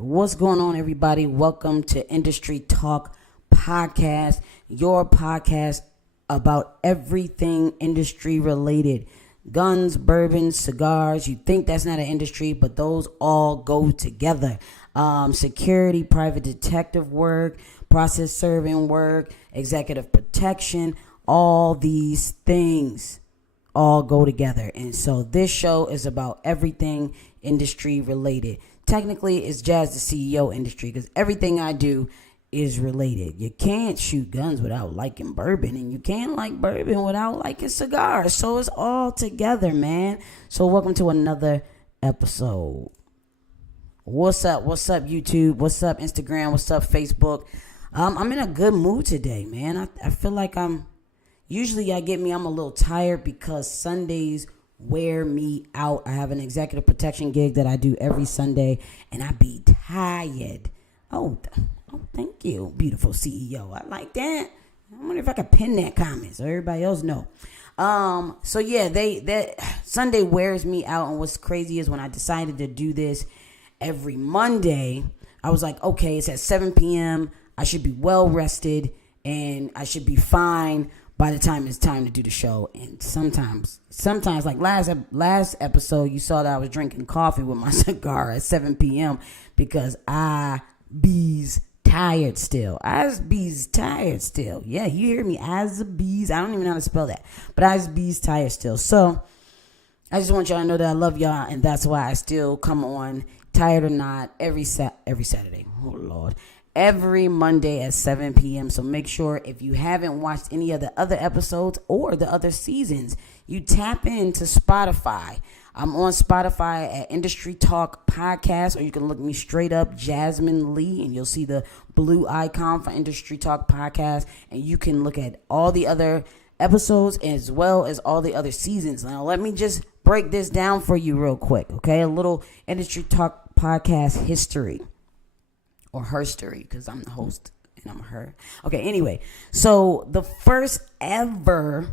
What's going on, everybody? Welcome to Industry Talk Podcast, your podcast about everything industry related. Guns, bourbon, cigars. You think that's not an industry, but those all go together. Security, private detective work, process serving work, executive protection, all these things all go together. And so this show is about everything industry related. Technically, it's Jazz the CEO industry because everything I do is related. You can't shoot guns without liking bourbon, and you can't like bourbon without liking cigars. So it's all together, man. So welcome to another episode. What's up? What's up, YouTube? What's up, Instagram? What's up, Facebook? I'm in a good mood today, man. I feel like usually I'm a little tired because Sundays wear me out. I have an executive protection gig that I do every Sunday, and I be tired. Oh, thank you, beautiful CEO. I like that. I wonder if I could pin that comment so everybody else know. So yeah, that Sunday wears me out, and what's crazy is when I decided to do this every Monday, I was like, okay, it's at 7 p.m. I should be well rested, and I should be fine by the time it's time to do the show. And sometimes like last episode, you saw that I was drinking coffee with my cigar at 7 p.m. because I bees tired still. Yeah, you hear me? As bees. I don't even know how to spell that, but I bees tired still. So I just want y'all to know that I love y'all, and that's why I still come on, tired or not, every Saturday. Oh Lord. Every Monday at 7 p.m. So make sure if you haven't watched any of the other episodes or the other seasons, you tap into Spotify. I'm on Spotify at Industry Talk Podcast, or you can look me straight up, Jasmine Lee, and you'll see the blue icon for Industry Talk Podcast. And you can look at all the other episodes as well as all the other seasons. Now, let me just break this down for you real quick, okay? A little Industry Talk Podcast history. Or her story, because I'm the host and I'm her. Okay, anyway. So the first ever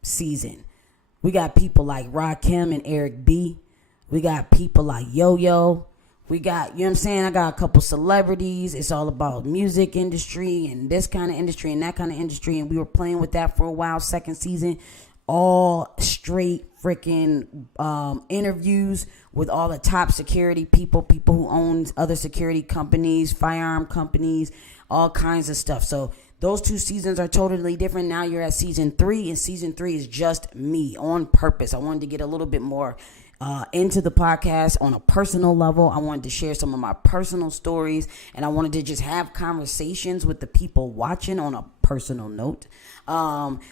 season, we got people like Rakim and Eric B. We got people like Yo-Yo. We got, you know what I'm saying? I got a couple celebrities. It's all about music industry and this kind of industry and that kind of industry. And we were playing with that for a while. Second season, all straight freaking interviews with all the top security people who own other security companies, firearm companies, all kinds of stuff. So those two seasons are totally different. Now you're at season 3, and season 3 is just me on purpose. I wanted to get a little bit more into the podcast on a personal level. I wanted to share some of my personal stories, and I wanted to just have conversations with the people watching on a personal note.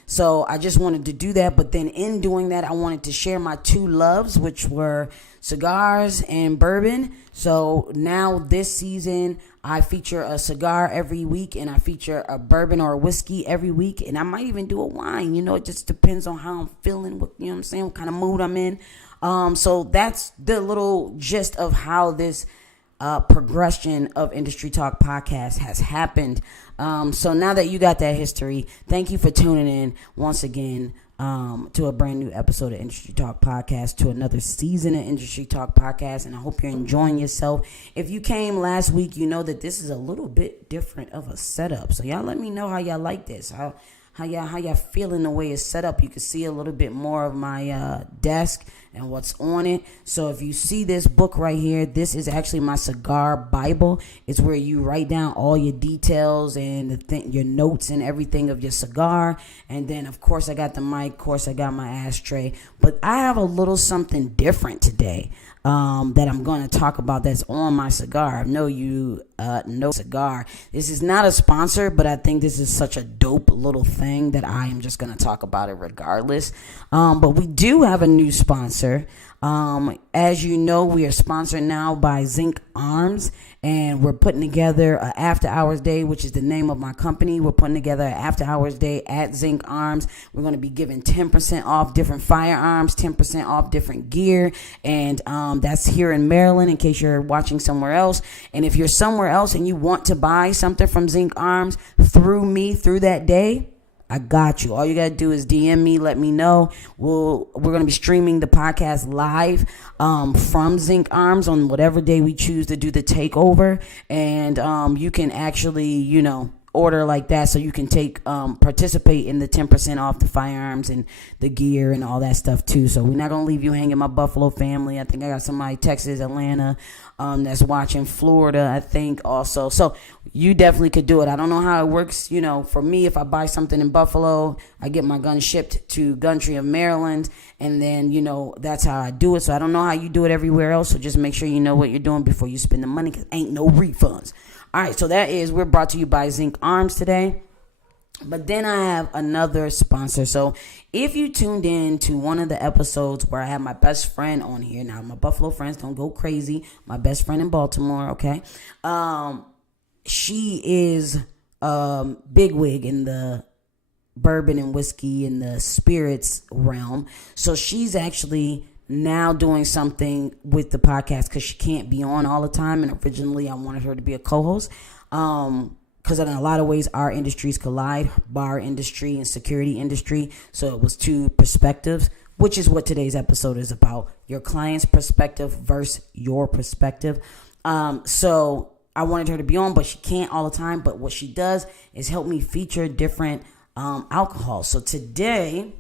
So I just wanted to do that. But then in doing that, I wanted to share my two loves, which were cigars and bourbon. So now this season, I feature a cigar every week, and I feature a bourbon or a whiskey every week. And I might even do a wine. You know, it just depends on how I'm feeling, what I'm saying, what kind of mood I'm in. So that's the little gist of how this progression of Industry Talk Podcast has happened. So now that you got that history, thank you for tuning in once again to a brand new episode of Industry Talk Podcast, to another season of Industry Talk Podcast, and I hope you're enjoying yourself. If you came last week, you know that this is a little bit different of a setup. So y'all let me know how y'all like this. How y'all feeling the way it's set up. You can see a little bit more of my desk and what's on it. So if you see this book right here, this is actually my cigar Bible. It's where you write down all your details and your notes and everything of your cigar. And then, of course, I got the mic. Of course, I got my ashtray. But I have a little something different today that I'm going to talk about that's on my cigar. I know you know cigar. This is not a sponsor, but I think this is such a dope little thing that I am just going to talk about it regardless. But we do have a new sponsor. As you know, we are sponsored now by Zinc Arms, and we're putting together an after hours day, which is the name of my company. We're putting together an after hours day at Zinc Arms. We're going to be giving 10% off different firearms, 10% off different gear, and that's here in Maryland in case you're watching somewhere else. And if you're somewhere else and you want to buy something from Zinc Arms through me through that day, I got you. All you got to do is DM me. Let me know. We're going to be streaming the podcast live from Zinc Arms on whatever day we choose to do the takeover. And you can actually, order like that so you can participate in the 10% off the firearms and the gear and all that stuff too. So we're not going to leave you hanging, my Buffalo family. I think I got somebody Texas, Atlanta, that's watching, Florida, I think also. So you definitely could do it. I don't know how it works. For me, if I buy something in Buffalo, I get my gun shipped to Gundry of Maryland, and then, that's how I do it. So I don't know how you do it everywhere else. So just make sure you know what you're doing before you spend the money, because ain't no refunds. All right, so we're brought to you by Zinc Arms today. But then I have another sponsor. So if you tuned in to one of the episodes where I have my best friend on here, now my Buffalo friends, don't go crazy. My best friend in Baltimore, okay? She is bigwig in the bourbon and whiskey and the spirits realm. So she's actually now doing something with the podcast because she can't be on all the time. And originally I wanted her to be a co-host because in a lot of ways our industries collide, bar industry and security industry. So it was two perspectives, which is what today's episode is about. Your client's perspective versus your perspective. So I wanted her to be on, but she can't all the time. But what she does is help me feature different alcohols. So today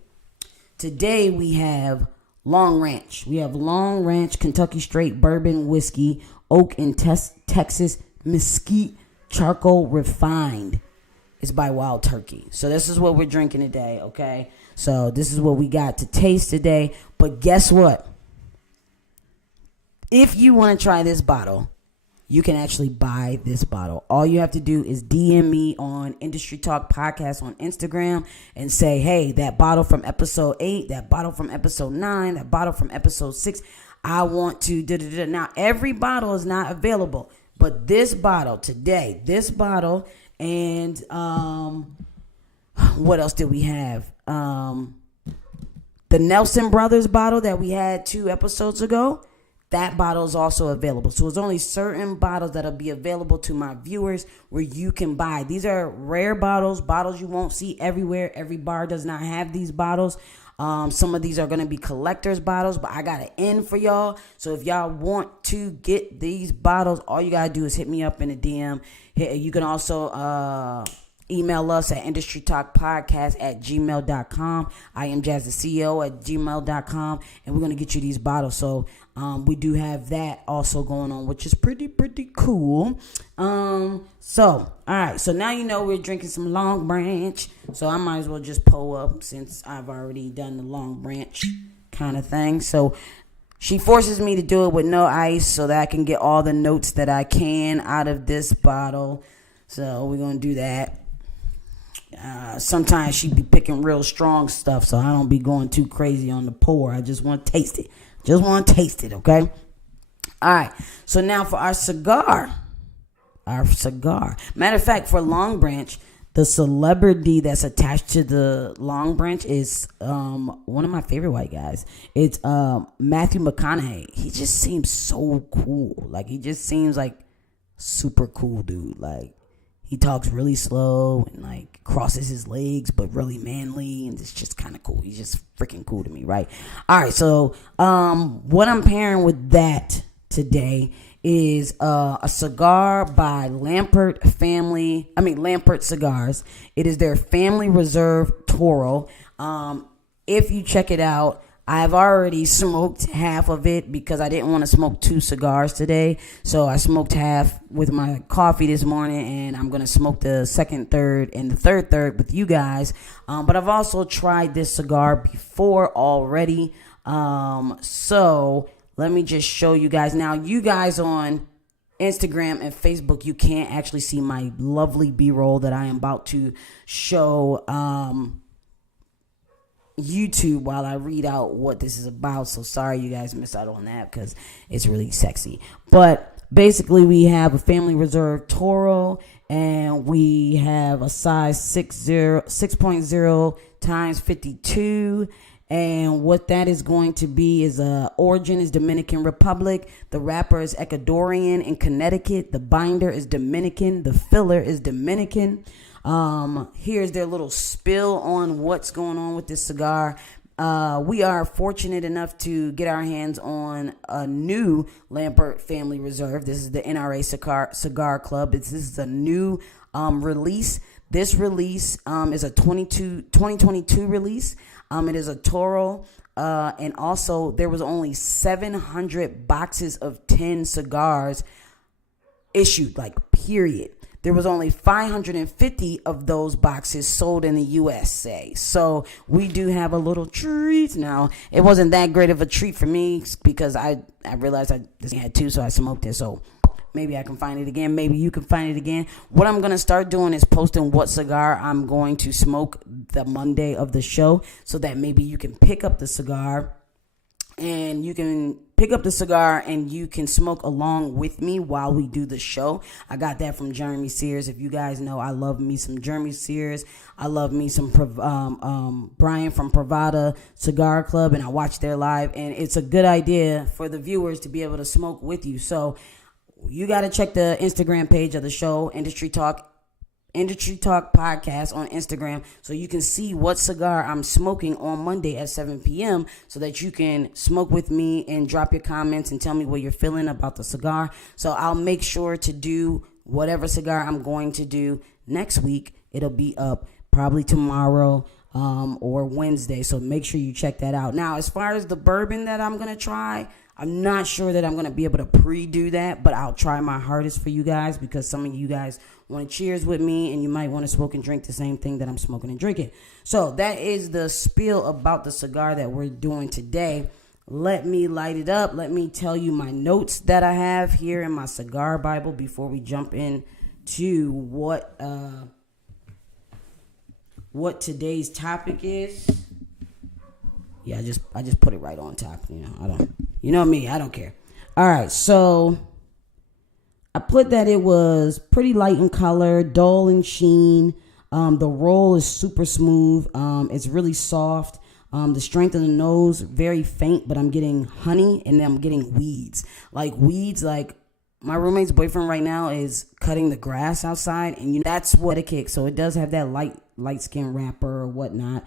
we have Long Ranch. We have Long Ranch Kentucky Straight Bourbon Whiskey, Oak and Texas Mesquite Charcoal Refined. It's by Wild Turkey. So this is what we're drinking today, okay? So this is what we got to taste today. But guess what? If you want to try this bottle, you can actually buy this bottle. All you have to do is DM me on Industry Talk Podcast on Instagram and say, hey, that bottle from episode 8, that bottle from episode 9, that bottle from episode 6, I want to da-da-da. Now, every bottle is not available, but this bottle today, and what else did we have? The Nelson Brothers bottle that we had 2 episodes ago. That bottle is also available. So it's only certain bottles that'll be available to my viewers where you can buy. These are rare bottles you won't see everywhere. Every bar does not have these bottles. Some of these are going to be collector's bottles, but I got an in for y'all. So if y'all want to get these bottles, all you got to do is hit me up in a DM. You can also email us at industrytalkpodcast@gmail.com. I am Jazz the CEO at gmail.com, and we're going to get you these bottles. So we do have that also going on, which is pretty cool. So, all right. So now we're drinking some Long Branch. So I might as well just pull up since I've already done the Long Branch kind of thing. So she forces me to do it with no ice so that I can get all the notes that I can out of this bottle. So we're going to do that. Sometimes she be picking real strong stuff, so I don't be going too crazy on the pour. I just want to taste it. Okay? All right. So now for our cigar. Matter of fact, for Long Branch, the celebrity that's attached to the Long Branch is one of my favorite white guys. It's Matthew McConaughey. He just seems so cool. Like, he just seems like super cool dude. Like, he talks really slow and like crosses his legs, but really manly, and it's just kind of cool. He's just freaking cool to me, right? All right, so what I'm pairing with that today is a cigar by Lampert Cigars. It is their Family Reserve Toro. If you check it out, I've already smoked half of it because I didn't want to smoke 2 cigars today. So I smoked half with my coffee this morning, and I'm going to smoke the second third and the third with you guys. But I've also tried this cigar before already. So let me just show you guys. Now, you guys on Instagram and Facebook, you can't actually see my lovely B-roll that I am about to show YouTube while I read out what this is about. So sorry you guys missed out on that because it's really sexy. But basically we have a Family Reserve Toro, and we have a size 6.0 times 52. And what that is going to be is origin is Dominican Republic. The wrapper is Ecuadorian in Connecticut. The binder is Dominican. The filler is Dominican. Here's their little spill on what's going on with this cigar. We are fortunate enough to get our hands on a new Lampert Family Reserve. This is the NRA Cigar Club. This is a new release. This release is a 2022 release. It is a Toro. And also, there was only 700 boxes of 10 cigars issued, like, period. There was only 550 of those boxes sold in the USA. So we do have a little treat. Now, it wasn't that great of a treat for me because I realized I just had two, so I smoked it. So maybe I can find it again. Maybe you can find it again. What I'm going to start doing is posting what cigar I'm going to smoke the Monday of the show so that maybe you can pick up the cigar. And you can pick up the cigar and you can smoke along with me while we do the show. I got that from Jeremy Sears. If you guys know, I love me some Jeremy Sears. I love me some Brian from Pravada Cigar Club, and I watch their live. And it's a good idea for the viewers to be able to smoke with you. So you got to check the Instagram page of the show, Industry Talk Podcast on Instagram, so you can see what cigar I'm smoking on Monday at 7 p.m. so that you can smoke with me and drop your comments and tell me what you're feeling about the cigar. So I'll make sure to do whatever cigar I'm going to do next week. It'll be up probably tomorrow or Wednesday, so make sure you check that out. Now, as far as the bourbon that I'm going to try, I'm not sure that I'm going to be able to pre-do that, but I'll try my hardest for you guys because some of you guys want to cheers with me and you might want to smoke and drink the same thing that I'm smoking and drinking. So that is the spiel about the cigar that we're doing today. Let me light it up. Let me tell you my notes that I have here in my cigar Bible before we jump in to what today's topic is. Yeah, I just put it right on top. You know me, I don't care. All right, so I put that it was pretty light in color, dull in sheen. The roll is super smooth. It's really soft. The strength of the nose, very faint, but I'm getting honey and then I'm getting weeds. Like my roommate's boyfriend right now is cutting the grass outside, and that's what it kicks. So it does have that light skin wrapper or whatnot.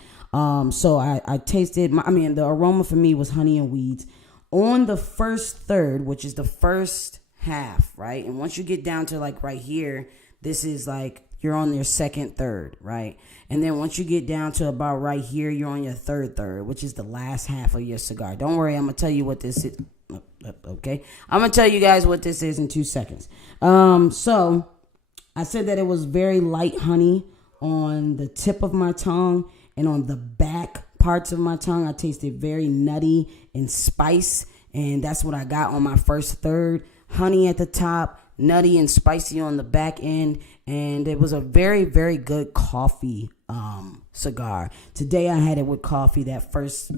So I tasted, the aroma for me was honey and weeds. On the first third, which is the first half, right? And once you get down to like right here, this is like you're on your second third, right? And then once you get down to about right here, you're on your third, which is the last half of your cigar. Don't worry, I'm going to tell you what this is. Okay? I'm going to tell you guys what this is in 2 seconds. So I said that it was very light honey on the tip of my tongue, and on the back parts of my tongue, I tasted very nutty and spice, and that's what I got on my first third. Honey at the top, nutty and spicy on the back end, and it was a very, very good coffee cigar. Today I had it with coffee. That first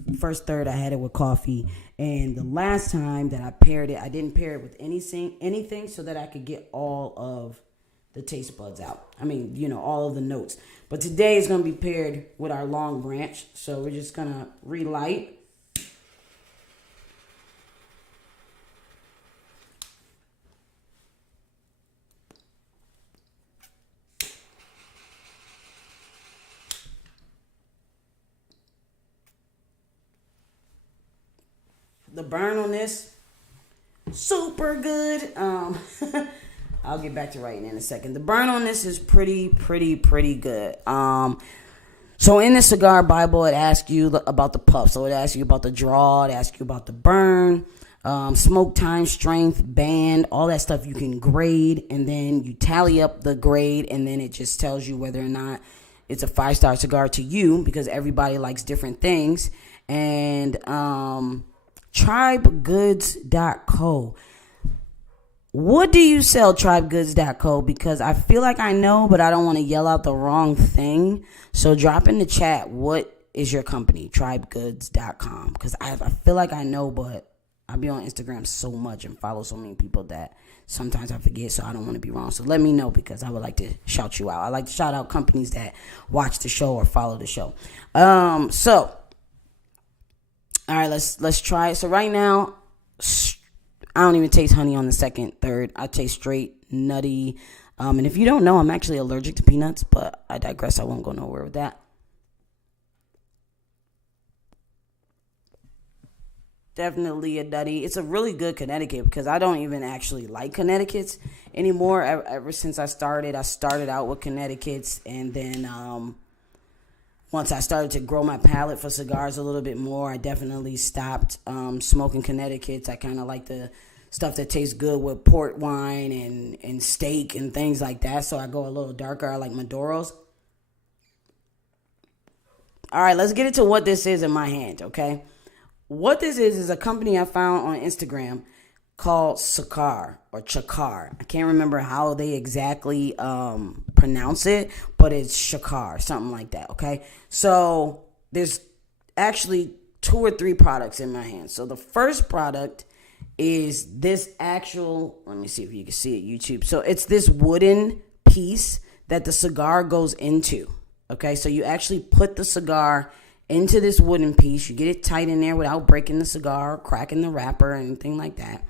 third I had it with coffee, and the last time that I paired it, I didn't pair it with anything so that I could get all of the taste buds out. All of the notes. But today is going to be paired with our long branch. So we're just going to relight. The burn on this, super good. I'll get back to writing in a second. The burn on this is pretty good. So in the cigar Bible, it asks you about the puff. So it asks you about the draw. It asks you about the burn, smoke time, strength, band, all that stuff you can grade. And then you tally up the grade, and then it just tells you whether or not it's a 5-star cigar to you, because everybody likes different things. And tribegoods.co. What do you sell, tribegoods.co? Because I feel like I know, but I don't want to yell out the wrong thing. So drop in the chat, what is your company, tribegoods.com? Because I feel like I know, but I be on Instagram so much and follow so many people that sometimes I forget, so I don't want to be wrong. So let me know, because I would like to shout you out. I like to shout out companies that watch the show or follow the show. So, all right, let's try it. So right now, I don't even taste honey on the second third. I taste straight nutty And if you don't know, I'm actually allergic to peanuts, but I digress. I won't go nowhere with that. Definitely a nutty. It's a really good Connecticut because I don't even actually like Connecticut's anymore. Ever since I started out with Connecticut's, and then once I started to grow my palate for cigars a little bit more, I definitely stopped smoking Connecticut's. I kind of like the stuff that tastes good with port wine and steak and things like that. So I go a little darker. I like Maduros. All right, let's get into what this is in my hand, okay? What this is a company I found on Instagram called Sakar or Chakar. I can't remember how they exactly pronounce it, but it's Chakar, something like that, okay? So there's actually 2 or 3 products in my hand. So the first product is this actual, let me see if you can see it, YouTube. So it's this wooden piece that the cigar goes into, okay? So you actually put the cigar into this wooden piece. You get it tight in there without breaking the cigar, cracking the wrapper, anything like that.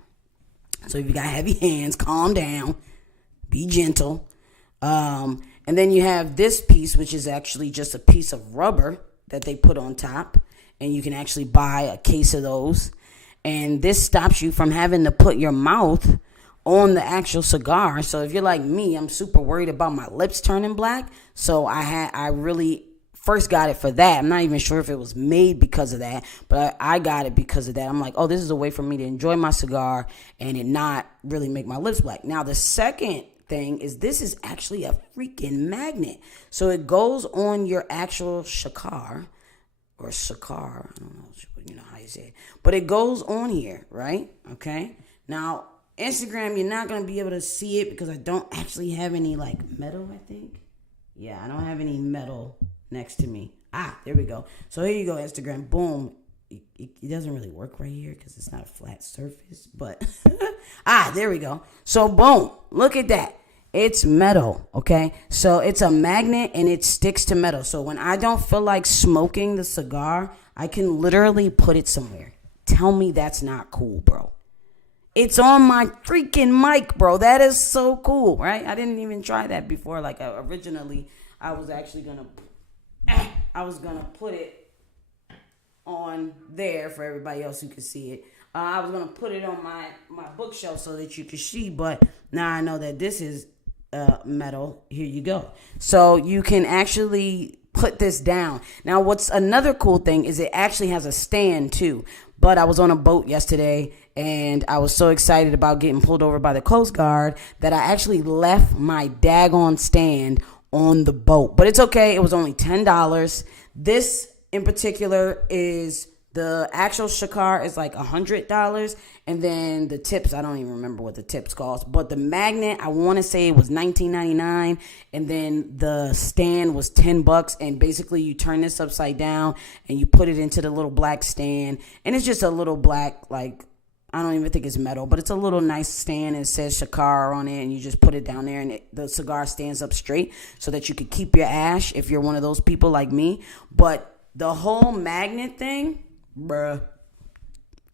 So if you got heavy hands, calm down, be gentle. And then you have this piece, which is actually just a piece of rubber that they put on top. And you can actually buy a case of those. And this stops you from having to put your mouth on the actual cigar. So if you're like me, I'm super worried about my lips turning black. So I really first got it for that. I'm not even sure if it was made because of that, but I got it because of that. I'm like, oh, this is a way for me to enjoy my cigar and it not really make my lips black. Now, the second thing is this is actually a freaking magnet. So it goes on your actual cigar or cigar. I don't know, you know how you say it. But it goes on here, right? Okay. Now, Instagram, you're not going to be able to see it because I don't actually have any like metal, I think. Yeah, I don't have any metal next to me. There we go. So here you go, Instagram. Boom. It doesn't really work right here because it's not a flat surface, but there we go. So boom, look at that. It's metal, okay? So it's a magnet and it sticks to metal. So when I don't feel like smoking the cigar, I can literally put it somewhere. Tell me that's not cool, bro. It's on my freaking mic, bro. That is so cool, right? I didn't even try that before. Like originally, I was actually gonna put it on there for everybody else who could see it. I was gonna put it on my bookshelf so that you could see, but now I know that this is metal. Here you go. So you can actually put this down. Now, what's another cool thing is it actually has a stand too. But I was on a boat yesterday and I was so excited about getting pulled over by the Coast Guard that I actually left my daggone stand on the boat. But it's okay. It was only $10. This in particular is the actual shakar is like $100. And then the tips, I don't even remember what the tips cost. But the magnet, I want to say it was $19.99. And then the stand was $10. And basically you turn this upside down and you put it into the little black stand. And it's just a little black, like, I don't even think it's metal, but it's a little nice stand. It says Shakar on it, and you just put it down there, and the cigar stands up straight so that you could keep your ash if you're one of those people like me. But the whole magnet thing, bruh,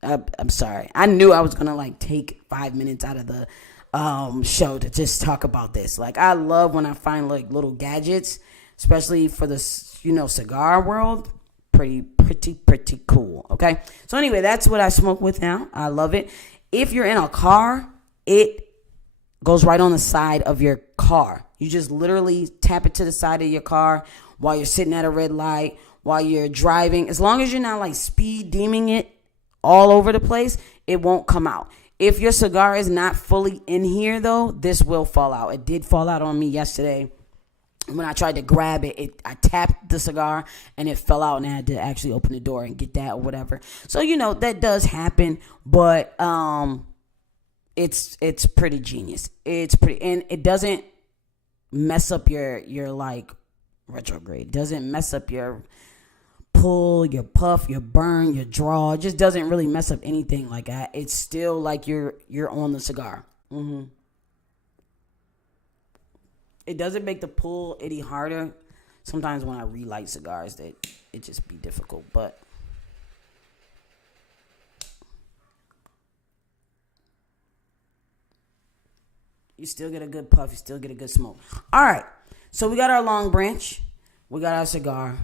I'm sorry. I knew I was going to, like, take 5 minutes out of the show to just talk about this. Like, I love when I find, like, little gadgets, especially for the, cigar world. Pretty cool, okay? So anyway, that's what I smoke with now. I love it. If you're in a car, it goes right on the side of your car. You just literally tap it to the side of your car while you're sitting at a red light, while you're driving. As long as you're not like speed deeming it all over the place, it won't come out. If your cigar is not fully in here, though, this will fall out. It did fall out on me yesterday. When I tried to grab it, I tapped the cigar and it fell out and I had to actually open the door and get that or whatever. So, that does happen, but it's pretty genius. It's pretty, and it doesn't mess up your like retrograde. It doesn't mess up your pull, your puff, your burn, your draw. It just doesn't really mess up anything like that. It's still like you're on the cigar. Mm-hmm. It doesn't make the pull any harder. Sometimes when I relight cigars, that it just be difficult. But You still get a good puff. You still get a good smoke. All right. So we got our long branch. We got our cigar.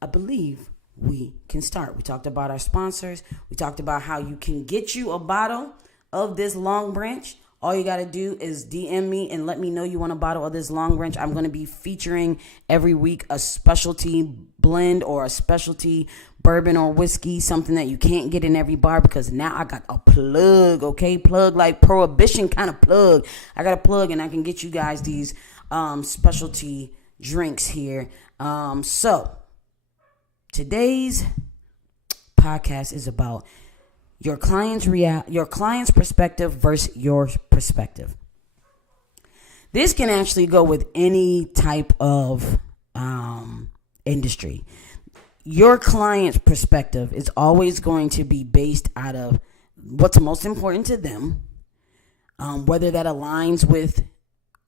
I believe we can start. We talked about our sponsors. We talked about how you can get you a bottle of this long branch. All you got to do is DM me and let me know you want a bottle of this long branch. I'm going to be featuring every week a specialty blend or a specialty bourbon or whiskey, something that you can't get in every bar, because now I got a plug, okay? Plug like Prohibition kind of plug. I got a plug and I can get you guys these specialty drinks here. So today's podcast is about your client's perspective versus your perspective. This can actually go with any type of industry. Your client's perspective is always going to be based out of what's most important to them, whether that aligns with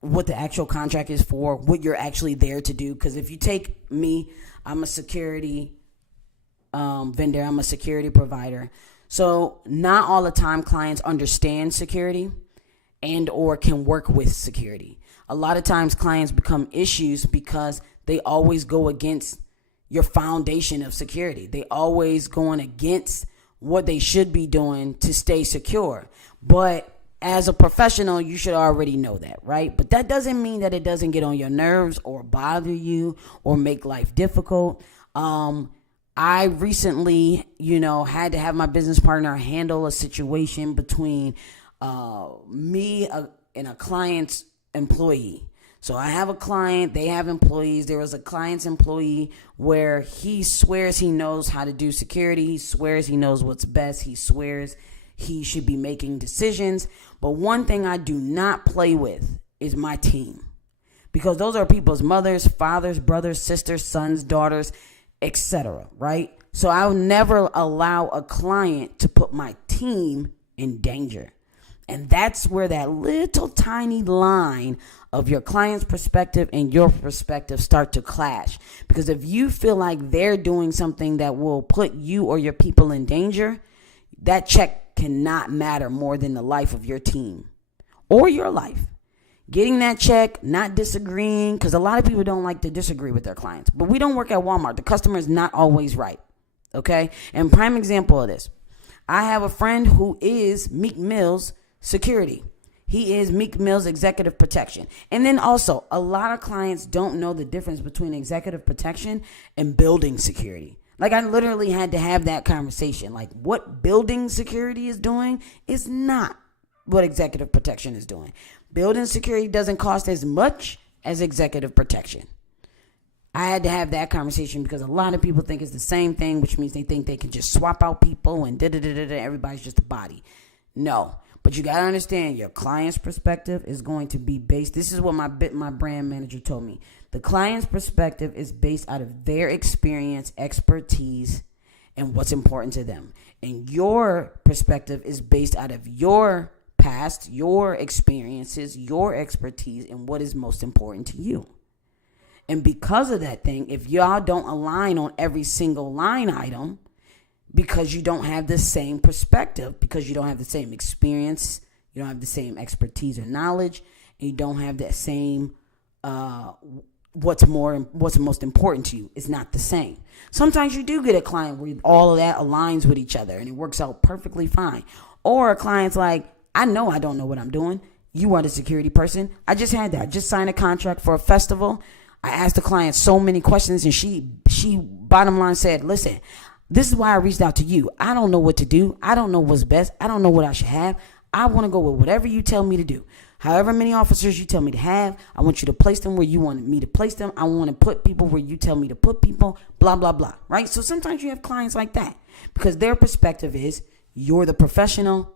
what the actual contract is for, what you're actually there to do. Because if you take me, I'm a security vendor, I'm a security provider. So not all the time clients understand security and or can work with security. A lot of times clients become issues because they always go against your foundation of security. They always going against what they should be doing to stay secure. But as a professional, you should already know that, right? But that doesn't mean that it doesn't get on your nerves or bother you or make life difficult. I recently, had to have my business partner handle a situation between me and a client's employee. So I have a client, they have employees. There was a client's employee where he swears he knows how to do security. He swears he knows what's best. He swears he should be making decisions. But one thing I do not play with is my team, because those are people's mothers, fathers, brothers, sisters, sons, daughters, etc. Right? So I'll never allow a client to put my team in danger. And that's where that little tiny line of your client's perspective and your perspective start to clash. Because if you feel like they're doing something that will put you or your people in danger, that check cannot matter more than the life of your team or your life. Getting that check, not disagreeing, because a lot of people don't like to disagree with their clients. But we don't work at Walmart. The customer is not always right, okay? And prime example of this, I have a friend who is Meek Mill's security. He is Meek Mill's executive protection. And then also, a lot of clients don't know the difference between executive protection and building security. Like, I literally had to have that conversation. Like, what building security is doing is not what executive protection is doing. Building security doesn't cost as much as executive protection. I had to have that conversation because a lot of people think it's the same thing, which means they think they can just swap out people and everybody's just a body. No, but you got to understand your client's perspective is going to be based. This is what my brand manager told me. The client's perspective is based out of their experience, expertise, and what's important to them. And your perspective is based out of your past, your experiences, your expertise, and what is most important to you. And because of that thing, if y'all don't align on every single line item, because you don't have the same perspective, because you don't have the same experience, you don't have the same expertise or knowledge, and you don't have that same what's most important to you, is not the same. Sometimes you do get a client where all of that aligns with each other and it works out perfectly fine. Or a client's like, I know I don't know what I'm doing. You are the security person. I just had that. I just signed a contract for a festival. I asked the client so many questions, and she bottom line said, listen, this is why I reached out to you. I don't know what to do. I don't know what's best. I don't know what I should have. I want to go with whatever you tell me to do. However many officers you tell me to have, I want you to place them where you want me to place them. I want to put people where you tell me to put people, blah, blah, blah, right? So sometimes you have clients like that because their perspective is you're the professional.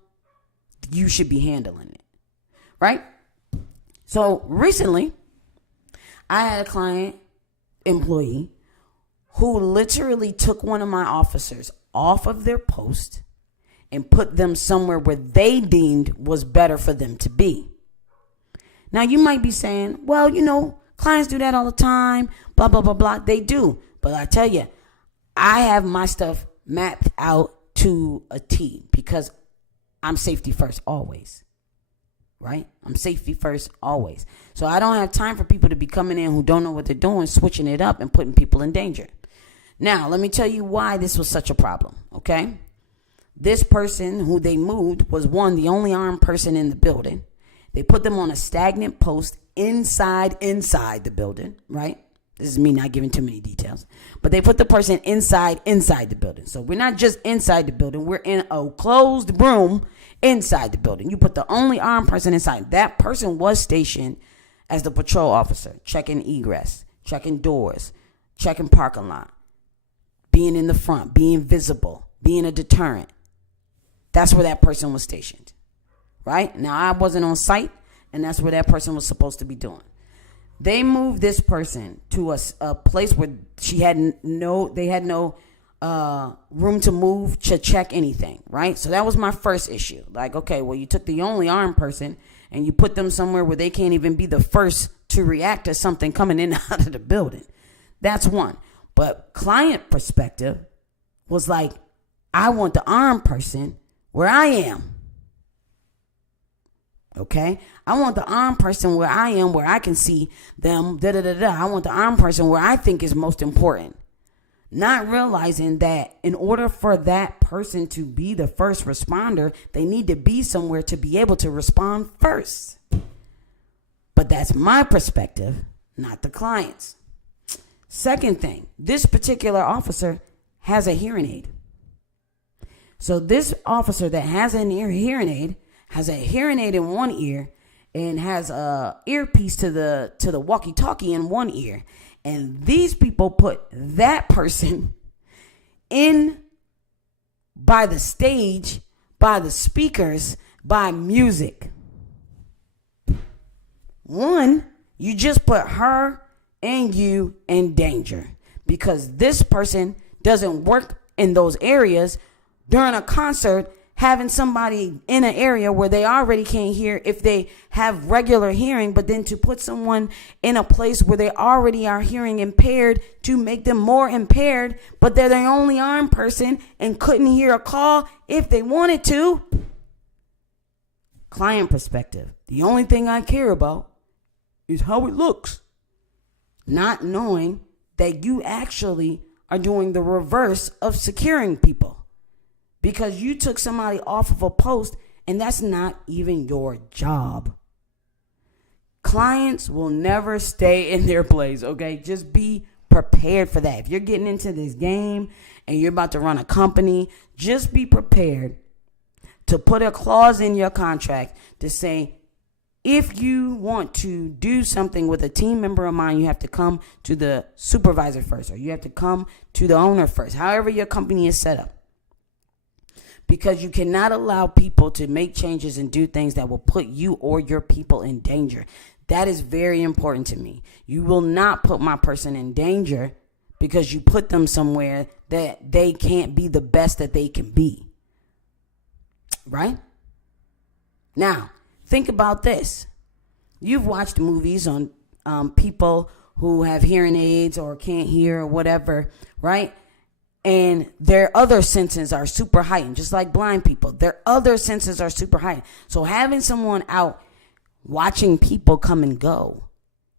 You should be handling it, right? So recently, I had a client employee who literally took one of my officers off of their post and put them somewhere where they deemed was better for them to be. Now, you might be saying, well, clients do that all the time, blah, blah, blah, blah. They do. But I tell you, I have my stuff mapped out to a T because I'm safety first always, right? I'm safety first always. So I don't have time for people to be coming in who don't know what they're doing, switching it up and putting people in danger. Now, let me tell you why this was such a problem, okay? This person who they moved was the only armed person in the building. They put them on a stagnant post inside the building, right? This is me not giving too many details. But they put the person inside the building. So we're not just inside the building. We're in a closed room inside the building. You put the only armed person inside. That person was stationed as the patrol officer, checking egress, checking doors, checking parking lot, being in the front, being visible, being a deterrent. That's where that person was stationed, right? Now, I wasn't on site, and that's where that person was supposed to be doing. They moved this person to a place where they had no room to move to check anything, right? So that was my first issue. Like, okay, well, you took the only armed person and you put them somewhere where they can't even be the first to react to something coming in and out of the building. That's one. But client perspective was like, I want the armed person where I am. Okay? I want the armed person where I am, where I can see them, I want the armed person where I think is most important. Not realizing that in order for that person to be the first responder, they need to be somewhere to be able to respond first. But that's my perspective, not the client's. Second thing, this particular officer has a hearing aid. So this officer that has an hearing aid has a hearing aid in one ear and has a earpiece to the walkie-talkie in one ear. And these people put that person in by the stage, by the speakers, by music. One, you just put her and you in danger because this person doesn't work in those areas during a concert, having somebody in an area where they already can't hear if they have regular hearing, but then to put someone in a place where they already are hearing impaired to make them more impaired, but they're the only armed person and couldn't hear a call if they wanted to. Client perspective. The only thing I care about is how it looks. Not knowing that you actually are doing the reverse of securing people. Because you took somebody off of a post and that's not even your job. Clients will never stay in their place, okay? Just be prepared for that. If you're getting into this game and you're about to run a company, just be prepared to put a clause in your contract to say, if you want to do something with a team member of mine, you have to come to the supervisor first, or you have to come to the owner first, however your company is set up. Because you cannot allow people to make changes and do things that will put you or your people in danger. That is very important to me. You will not put my person in danger because you put them somewhere that they can't be the best that they can be. Right? Now, think about this. You've watched movies on people who have hearing aids or can't hear or whatever, right? And their other senses are super heightened, just like blind people. Their other senses are super heightened. So having someone out watching people come and go,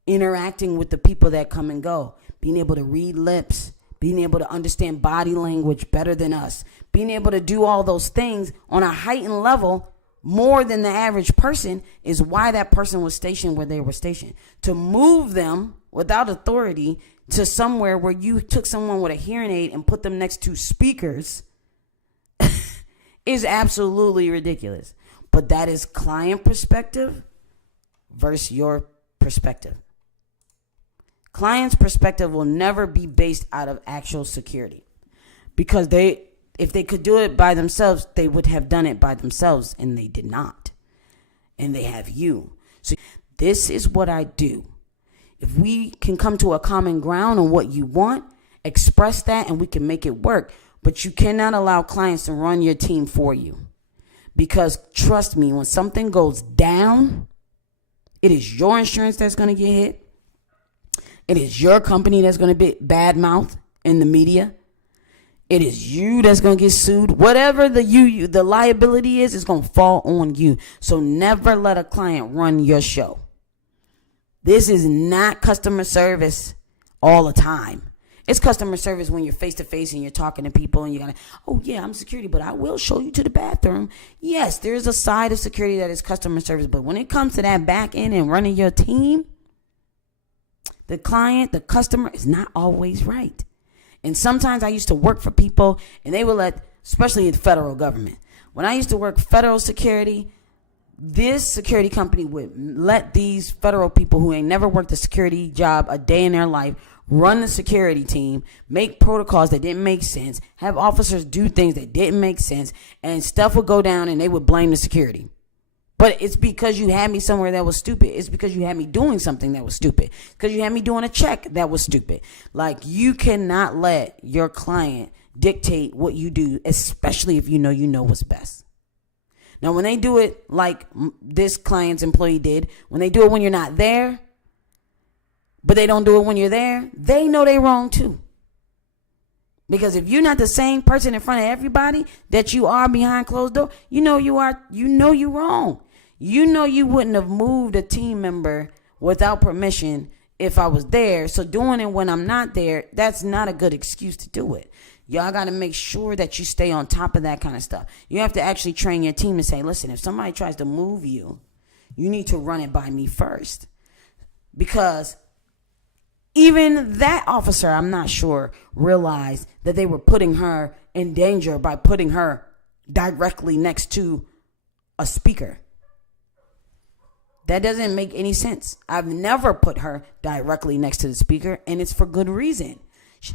interacting with the people that come and go, being able to read lips, being able to understand body language better than us, being able to do all those things on a heightened level more than the average person is why that person was stationed where they were stationed. To move them without authority to somewhere where you took someone with a hearing aid and put them next to speakers is absolutely ridiculous. But that is client perspective versus your perspective. Client's perspective will never be based out of actual security because if they could do it by themselves, they would have done it by themselves, and they did not. And they have you. So this is what I do. If we can come to a common ground on what you want, express that, and we can make it work. But you cannot allow clients to run your team for you. Because trust me, when something goes down, it is your insurance that's going to get hit. It is your company that's going to be bad-mouthed in the media. It is you that's going to get sued. Whatever the liability is, it's going to fall on you. So never let a client run your show. This is not customer service all the time. It's customer service when you're face to face and you're talking to people and you're going to, oh yeah, I'm security, but I will show you to the bathroom. Yes, there's a side of security that is customer service. But when it comes to that back end and running your team, the client, the customer is not always right. And sometimes I used to work for people and they would especially in the federal government. When I used to work federal security, this security company would let these federal people who ain't never worked a security job a day in their life run the security team, make protocols that didn't make sense, have officers do things that didn't make sense, and stuff would go down and they would blame the security. But it's because you had me somewhere that was stupid. It's because you had me doing something that was stupid. Because you had me doing a check that was stupid. Like, you cannot let your client dictate what you do, especially if you know what's best. Now, when they do it like this client's employee did, when they do it when you're not there, but they don't do it when you're there, they know they're wrong too. Because if you're not the same person in front of everybody that you are behind closed door, you know you're wrong. You know you wouldn't have moved a team member without permission if I was there. So doing it when I'm not there, that's not a good excuse to do it. Y'all got to make sure that you stay on top of that kind of stuff. You have to actually train your team and say, listen, if somebody tries to move you, you need to run it by me first. Because even that officer, I'm not sure, realized that they were putting her in danger by putting her directly next to a speaker. That doesn't make any sense. I've never put her directly next to the speaker, and it's for good reason.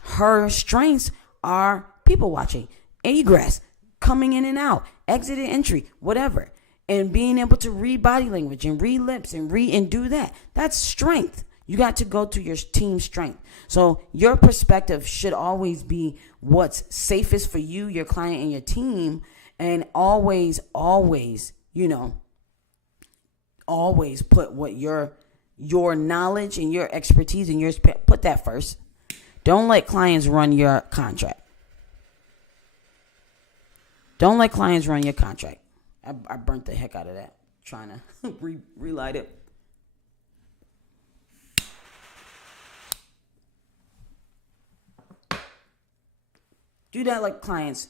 Her strengths are people watching, egress, coming in and out, exit and entry, whatever. And being able to read body language and read lips and do that. That's strength. You got to go to your team's strength. So your perspective should always be what's safest for you, your client, and your team. And always, always put what your knowledge and your expertise and put that first. Don't let clients run your contract. Don't let clients run your contract. I burnt the heck out of that trying to relight it. Do that like clients.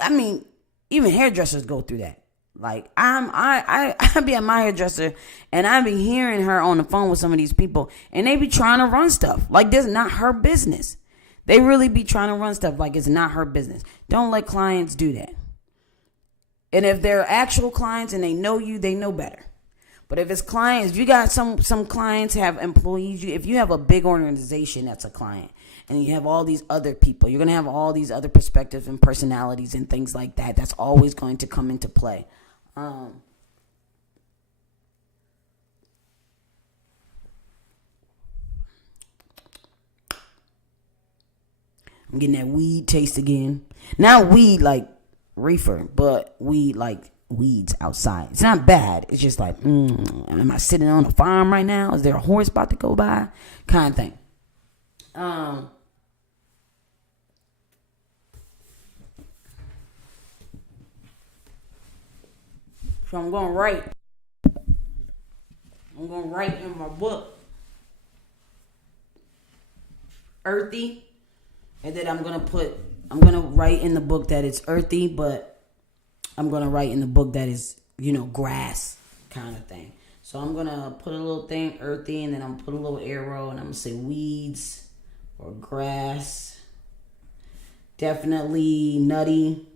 I mean, even hairdressers go through that. Like I be at my hairdresser and I be hearing her on the phone with some of these people and they be trying to run stuff like this not her business. They really be trying to run stuff like it's not her business. Don't let clients do that. And if they're actual clients and they know you, they know better. But if it's clients, you got some clients have employees. If you have a big organization that's a client and you have all these other people, you're going to have all these other perspectives and personalities and things like that. That's always going to come into play. I'm getting that weed taste again. Not weed like reefer, but weed like weeds outside. It's not bad. It's just like, am I sitting on a farm right now? Is there a horse about to go by? Kind of thing. So I'm going to write in my book, earthy, and then I'm going to write in the book that it's earthy, but I'm going to write in the book that is, grass kind of thing. So I'm going to put a little thing, earthy, and then I'm going to put a little arrow, and I'm going to say weeds or grass. Definitely nutty.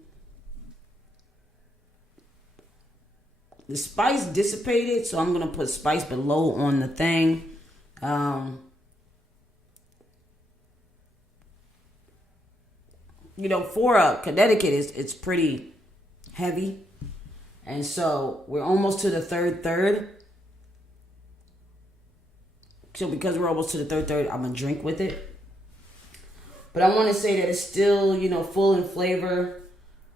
The spice dissipated, so I'm going to put spice below on the thing. For Connecticut, it's pretty heavy. And so we're almost to the third. So because we're almost to the third, I'm going to drink with it. But I want to say that it's still, full in flavor.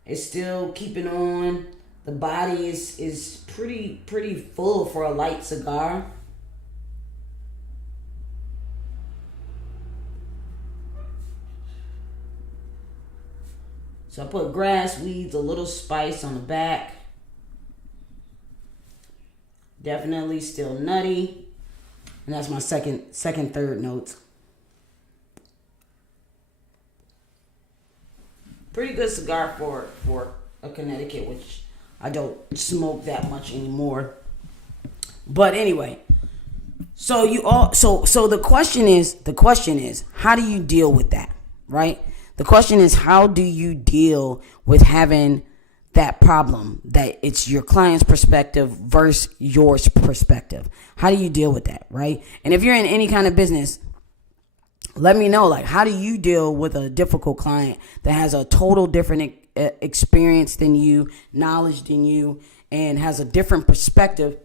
It's still keeping on. The body is pretty full for a light cigar. So I put grass, weeds, a little spice on the back. Definitely still nutty. And that's my third notes. Pretty good cigar for a Connecticut, which I don't smoke that much anymore. But anyway, so the question is, how do you deal with that, right? The question is, how do you deal with having that problem, that it's your client's perspective versus your perspective? How do you deal with that, right? And if you're in any kind of business, let me know, like, how do you deal with a difficult client that has a total different experience than you, knowledge than you, and has a different perspective,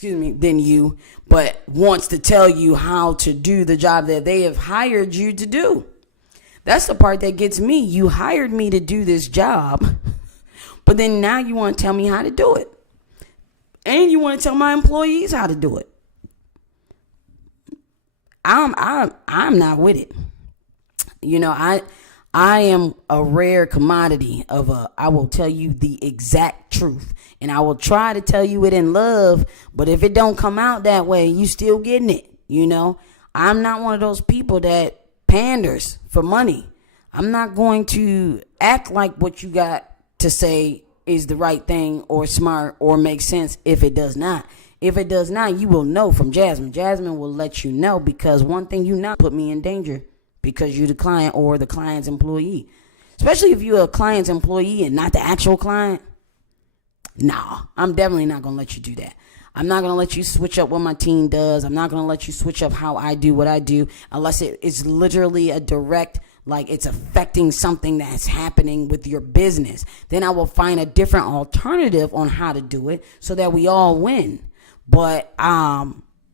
than you, but wants to tell you how to do the job that they have hired you to do? That's the part that gets me. You hired me to do this job, but then now you want to tell me how to do it. And you want to tell my employees how to do it. I'm not with it. You know, I am a rare commodity I will tell you the exact truth, and I will try to tell you it in love, but if it don't come out that way, you still getting it. You know, I'm not one of those people that panders for money. I'm not going to act like what you got to say is the right thing or smart or makes sense if it does not. If it does not, you will know from Jasmine. Jasmine will let you know, because one thing you not put me in danger because you're the client or the client's employee. Especially if you're a client's employee and not the actual client. Nah, I'm definitely not going to let you do that. I'm not going to let you switch up what my team does. I'm not going to let you switch up how I do what I do unless it is literally a direct, like it's affecting something that's happening with your business. Then I will find a different alternative on how to do it so that we all win. But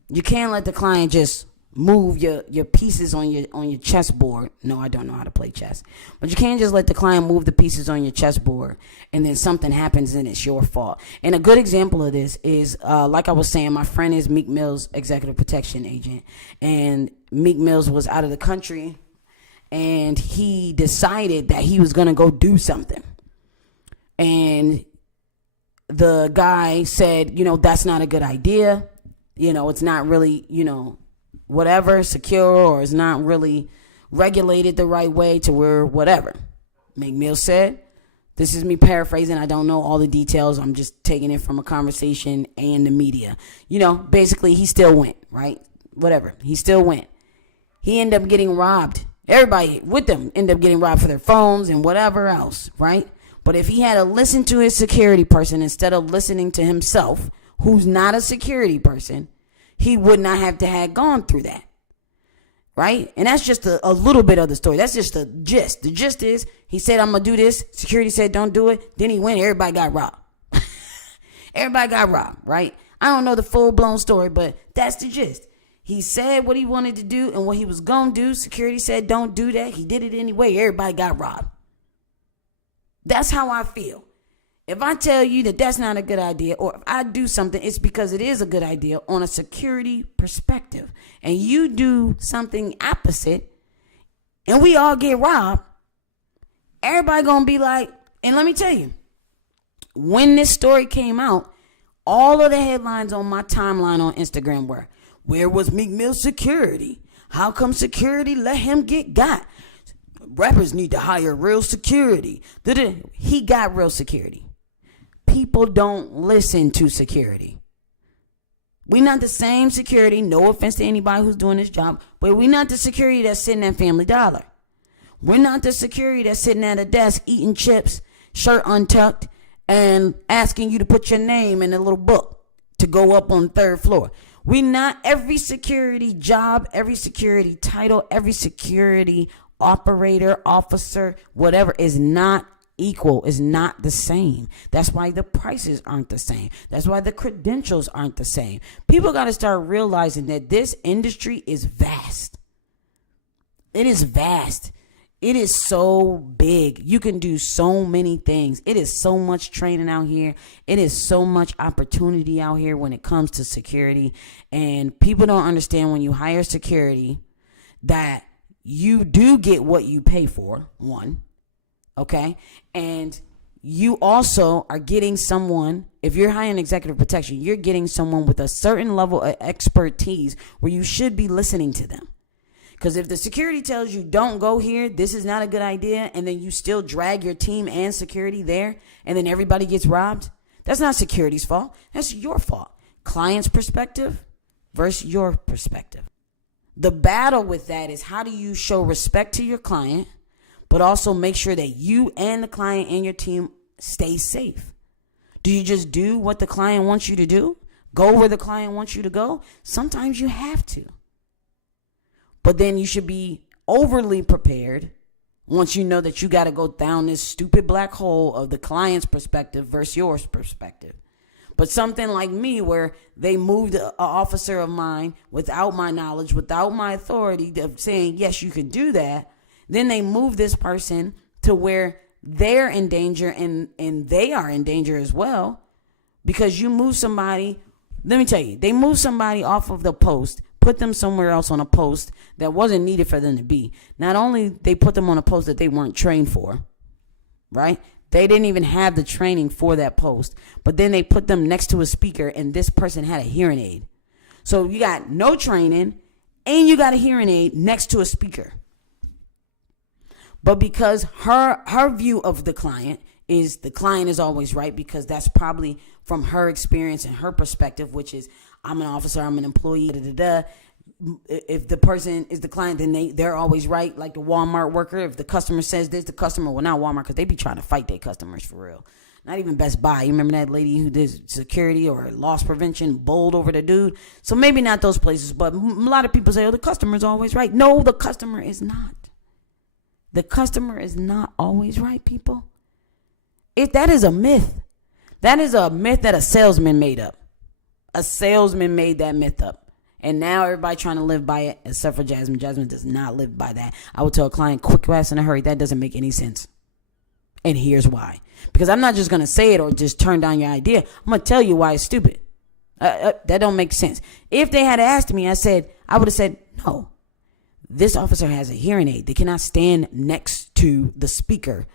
you can't let the client just move your pieces on your chessboard. No, I don't know how to play chess. But you can't just let the client move the pieces on your chessboard and then something happens and it's your fault. And a good example of this is, like I was saying, my friend is Meek Mill's executive protection agent. And Meek Mills was out of the country and he decided that he was going to go do something. And the guy said, you know, that's not a good idea. You know, it's not really, you know, whatever, secure, or it's not really regulated the right way to where whatever. Meek Mill said, this is me paraphrasing. I don't know all the details. I'm just taking it from a conversation and the media. You know, basically he still went, right? Whatever. He still went. He ended up getting robbed. Everybody with them ended up getting robbed for their phones and whatever else, right? But if he had to listen to his security person instead of listening to himself, who's not a security person, he would not have to have gone through that. Right? And that's just a little bit of the story. That's just the gist. The gist is he said, I'm going to do this. Security said, don't do it. Then he went. Everybody got robbed. Everybody got robbed. Right? I don't know the full blown story, but that's the gist. He said what he wanted to do and what he was going to do. Security said, don't do that. He did it anyway. Everybody got robbed. That's how I feel. If I tell you that that's not a good idea, or if I do something, it's because it is a good idea on a security perspective. And you do something opposite, and we all get robbed, everybody gonna be like, and let me tell you, when this story came out, all of the headlines on my timeline on Instagram were, where was Meek Mill's security? How come security let him get got? Rappers need to hire real security. He got real security. People don't listen to security. We're not the same security. No offense to anybody who's doing this job, but we're not the security that's sitting at Family Dollar. We're not the security that's sitting at a desk eating chips, shirt untucked, and asking you to put your name in a little book to go up on the third floor. We not every security job, every security title, every security operator, officer, whatever is not equal, is not the same. That's why the prices aren't the same. That's why the credentials aren't the same. People got to start realizing that this industry is vast. It is vast. It is so big. You can do so many things. It is so much training out here. It is so much opportunity out here when it comes to security. And people don't understand when you hire security that you do get what you pay for, one. Okay? And you also are getting someone, if you're hiring executive protection, you're getting someone with a certain level of expertise where you should be listening to them. Because if the security tells you don't go here, this is not a good idea, and then you still drag your team and security there, and then everybody gets robbed, that's not security's fault. That's your fault. Client's perspective versus your perspective. The battle with that is, how do you show respect to your client, but also make sure that you and the client and your team stay safe? Do you just do what the client wants you to do? Go where the client wants you to go? Sometimes you have to. But then you should be overly prepared once you know that you got to go down this stupid black hole of the client's perspective versus your perspective. But something like me, where they moved an officer of mine without my knowledge, without my authority of saying, yes, you can do that. Then they move this person to where they're in danger and they are in danger as well. Because you move somebody, let me tell you, they move somebody off of the post, put them somewhere else on a post that wasn't needed for them to be. Not only they put them on a post that they weren't trained for, right? They didn't even have the training for that post. But then they put them next to a speaker, and this person had a hearing aid. So you got no training, and you got a hearing aid next to a speaker. But because her view of the client is always right, because that's probably from her experience and her perspective, which is, I'm an officer, I'm an employee, If the person is the client, then they're always right. Like the Walmart worker, if the customer says this, the customer, well, not Walmart, because they be trying to fight their customers for real. Not even Best Buy. You remember that lady who did security or loss prevention, bowled over the dude? So maybe not those places, but a lot of people say, oh, the customer's always right. No, the customer is not. The customer is not always right, people. That is a myth. That is a myth that a salesman made up. A salesman made that myth up. And now everybody trying to live by it, except for Jasmine. Jasmine does not live by that. I would tell a client, quick, fast, in a hurry. That doesn't make any sense. And here's why. Because I'm not just going to say it or just turn down your idea. I'm going to tell you why it's stupid. That don't make sense. If they had asked me, I would have said, no. This officer has a hearing aid. They cannot stand next to the speaker.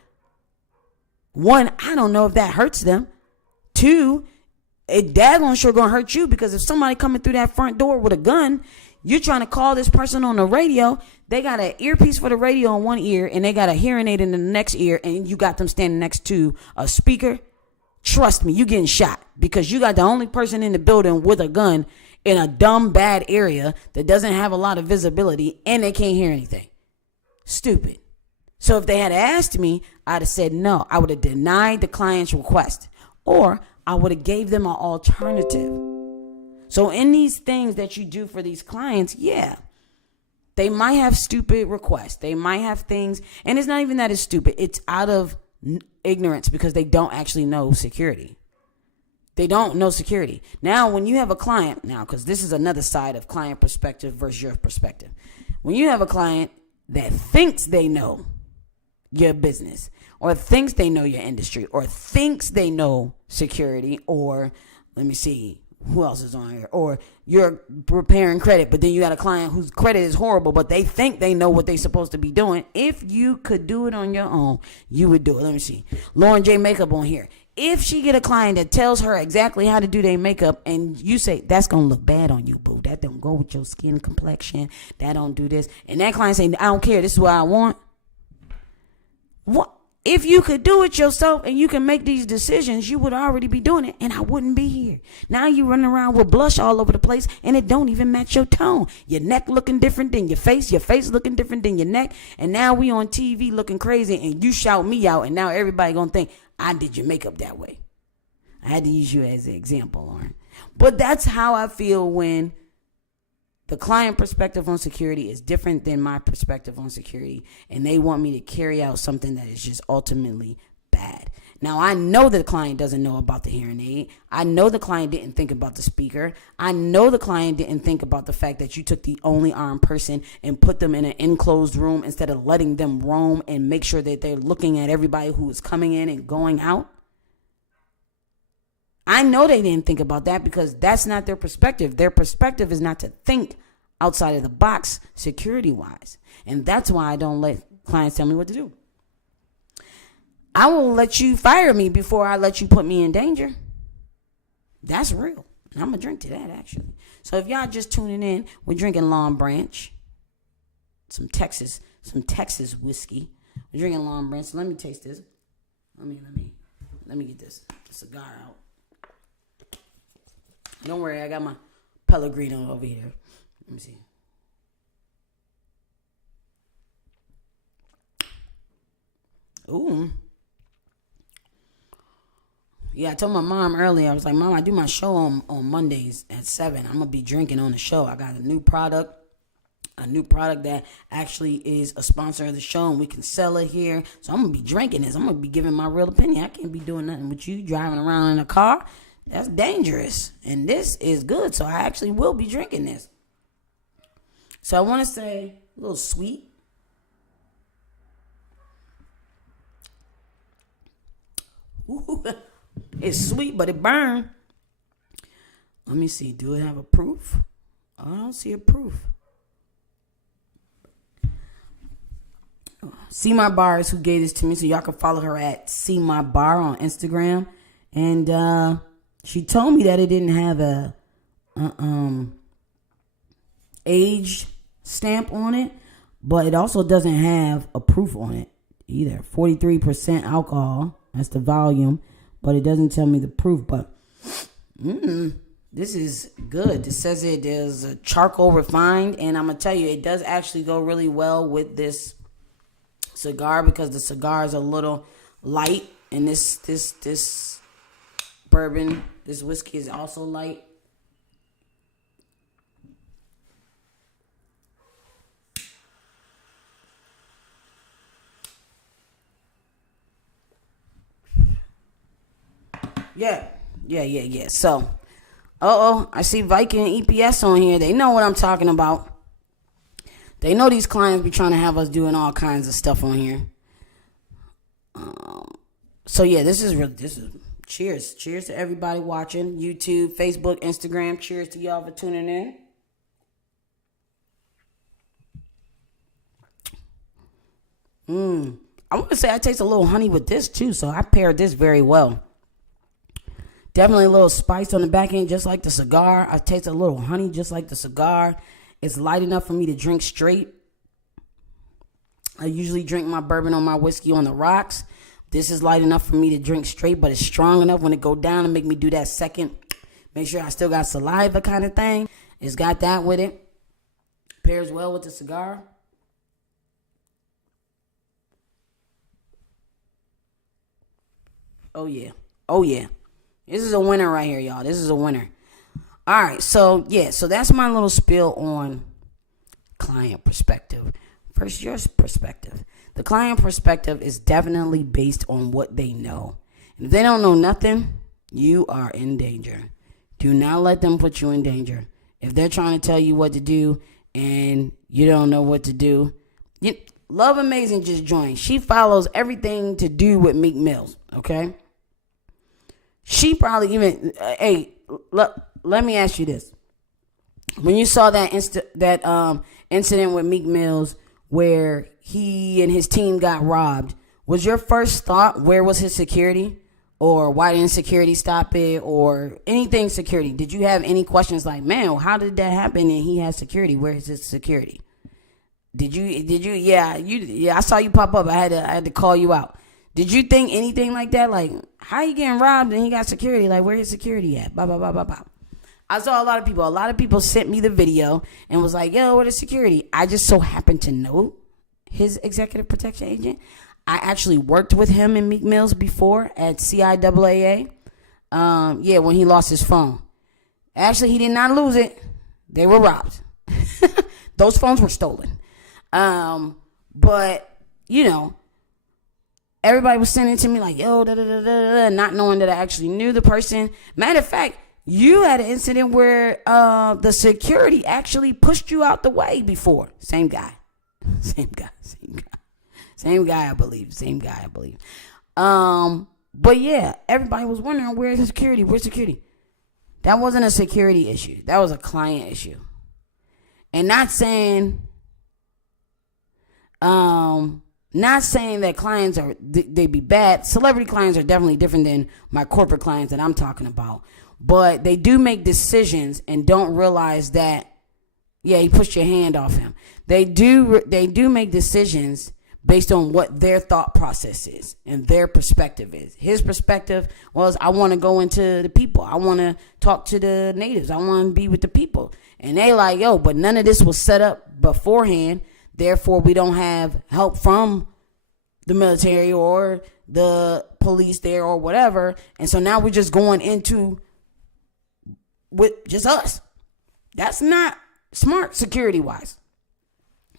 One, I don't know if that hurts them. Two, it daggone sure gonna hurt you, because if somebody coming through that front door with a gun, you're trying to call this person on the radio. They got an earpiece for the radio in one ear, and they got a hearing aid in the next ear, and you got them standing next to a speaker. Trust me, you getting shot, because you got the only person in the building with a gun in a dumb, bad area that doesn't have a lot of visibility, and they can't hear anything. Stupid. So if they had asked me, I'd have said no. I would have denied the client's request, or I would have gave them an alternative. So in these things that you do for these clients, yeah, they might have stupid requests. They might have things, and it's not even that it's stupid. It's out of ignorance, because they don't actually know security. They don't know security. Now, when you have a client, because this is another side of client perspective versus your perspective. When you have a client that thinks they know your business, or thinks they know your industry, or thinks they know security, or let me see, who else is on here? Or you're preparing credit, but then you got a client whose credit is horrible, but they think they know what they're supposed to be doing. If you could do it on your own, you would do it. Let me see. Lauren J. Makeup on here. If she get a client that tells her exactly how to do their makeup, and you say, that's going to look bad on you, boo. That don't go with your skin complexion. That don't do this. And that client say, I don't care. This is what I want. What? If you could do it yourself and you can make these decisions, you would already be doing it, and I wouldn't be here. Now you running around with blush all over the place, and it don't even match your tone. Your neck looking different than your face looking different than your neck, and now we on TV looking crazy, and you shout me out, and now everybody gonna think I did your makeup that way. I had to use you as an example, Lauren. But that's how I feel when the client perspective on security is different than my perspective on security, and they want me to carry out something that is just ultimately bad. Now, I know that the client doesn't know about the hearing aid. I know the client didn't think about the speaker. I know the client didn't think about the fact that you took the only armed person and put them in an enclosed room instead of letting them roam and make sure that they're looking at everybody who is coming in and going out. I know they didn't think about that, because that's not their perspective. Their perspective is not to think outside of the box security-wise. And that's why I don't let clients tell me what to do. I will let you fire me before I let you put me in danger. That's real. I'm going to drink to that, actually. So if y'all just tuning in, we're drinking Long Branch. Some Texas whiskey. We're drinking Long Branch. So let me taste this. Let me get the cigar out. Don't worry, I got my Pellegrino over here. Let me see. Ooh. Yeah, I told my mom earlier, I was like, Mom, I do my show on Mondays at 7. I'm going to be drinking on the show. I got a new product that actually is a sponsor of the show, and we can sell it here. So I'm going to be drinking this. I'm going to be giving my real opinion. I can't be doing nothing with you driving around in a car. That's dangerous. And this is good, so I actually will be drinking this. So I want to say a little sweet. Ooh, it's sweet, but it burns. Let me see. Do it have a proof? I don't see a proof. See My Bar is who gave this to me, so y'all can follow her at See My Bar on Instagram. And she told me that it didn't have a age stamp on it, but it also doesn't have a proof on it either. 43% alcohol. That's the volume, but it doesn't tell me the proof. But this is good. It says it is a charcoal refined, and I'm gonna tell you, it does actually go really well with this cigar because the cigar is a little light, and this bourbon, this whiskey is also light. Yeah. So, I see Viking and EPS on here. They know what I'm talking about. They know these clients be trying to have us doing all kinds of stuff on here. So yeah, this is cheers. Cheers to everybody watching. YouTube, Facebook, Instagram. Cheers to y'all for tuning in. I want to say I taste a little honey with this too, so I paired this very well. Definitely a little spice on the back end, just like the cigar. I taste a little honey, just like the cigar. It's light enough for me to drink straight. I usually drink my bourbon on my whiskey on the rocks. This is light enough for me to drink straight, but it's strong enough when it go down and make me do that second. Make sure I still got saliva kind of thing. It's got that with it. Pairs well with the cigar. Oh yeah. This is a winner right here, y'all. This is a winner. All right, so that's my little spiel on client perspective. First, your perspective. The client perspective is definitely based on what they know. And if they don't know nothing, you are in danger. Do not let them put you in danger. If they're trying to tell you what to do and you don't know what to do, Love Amazing just joined. She follows everything to do with Meek Mills, okay? She probably even, let me ask you this. When you saw that incident with Meek Mills where he and his team got robbed, was your first thought, where was his security? Or why didn't security stop it? Or anything security? Did you have any questions like, man, how did that happen and he has security? Where is his security? Did you? Yeah, I saw you pop up. I had to call you out. Did you think anything like that? Like, how you getting robbed and he got security? Like, where his security at? Blah, blah, blah, blah, blah. I saw a lot of people sent me the video and was like, yo, what is security? I just so happened to know his executive protection agent. I actually worked with him in Meek Mills before at CIAA. When he lost his phone. Actually, he did not lose it. They were robbed. Those phones were stolen. But, everybody was sending it to me like, yo, not knowing that I actually knew the person. Matter of fact, you had an incident where the security actually pushed you out the way before. Same guy, I believe. But yeah, everybody was wondering, where's security? That wasn't a security issue. That was a client issue. And not saying Not saying that clients are they be bad. Celebrity clients are definitely different than my corporate clients that I'm talking about. But they do make decisions and don't realize that, yeah, you pushed your hand off him. They do make decisions based on what their thought process is and their perspective is. His perspective was, I want to go into the people. I want to talk to the natives. I want to be with the people. And they like, yo, but none of this was set up beforehand. Therefore, we don't have help from the military or the police there or whatever. And so now we're just going into with just us. That's not smart security-wise.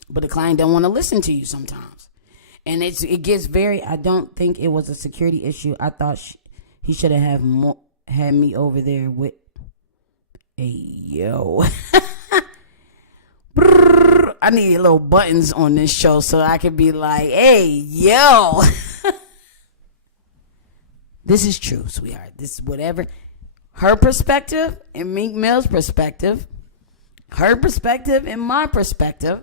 But the client don't want to listen to you sometimes. And it gets very, I don't think it was a security issue. I thought he should have had me over there with, hey, yo. I need little buttons on this show so I can be like, hey, yo. This is true, sweetheart. This is whatever. Her perspective and Meek Mill's perspective. Her perspective and my perspective.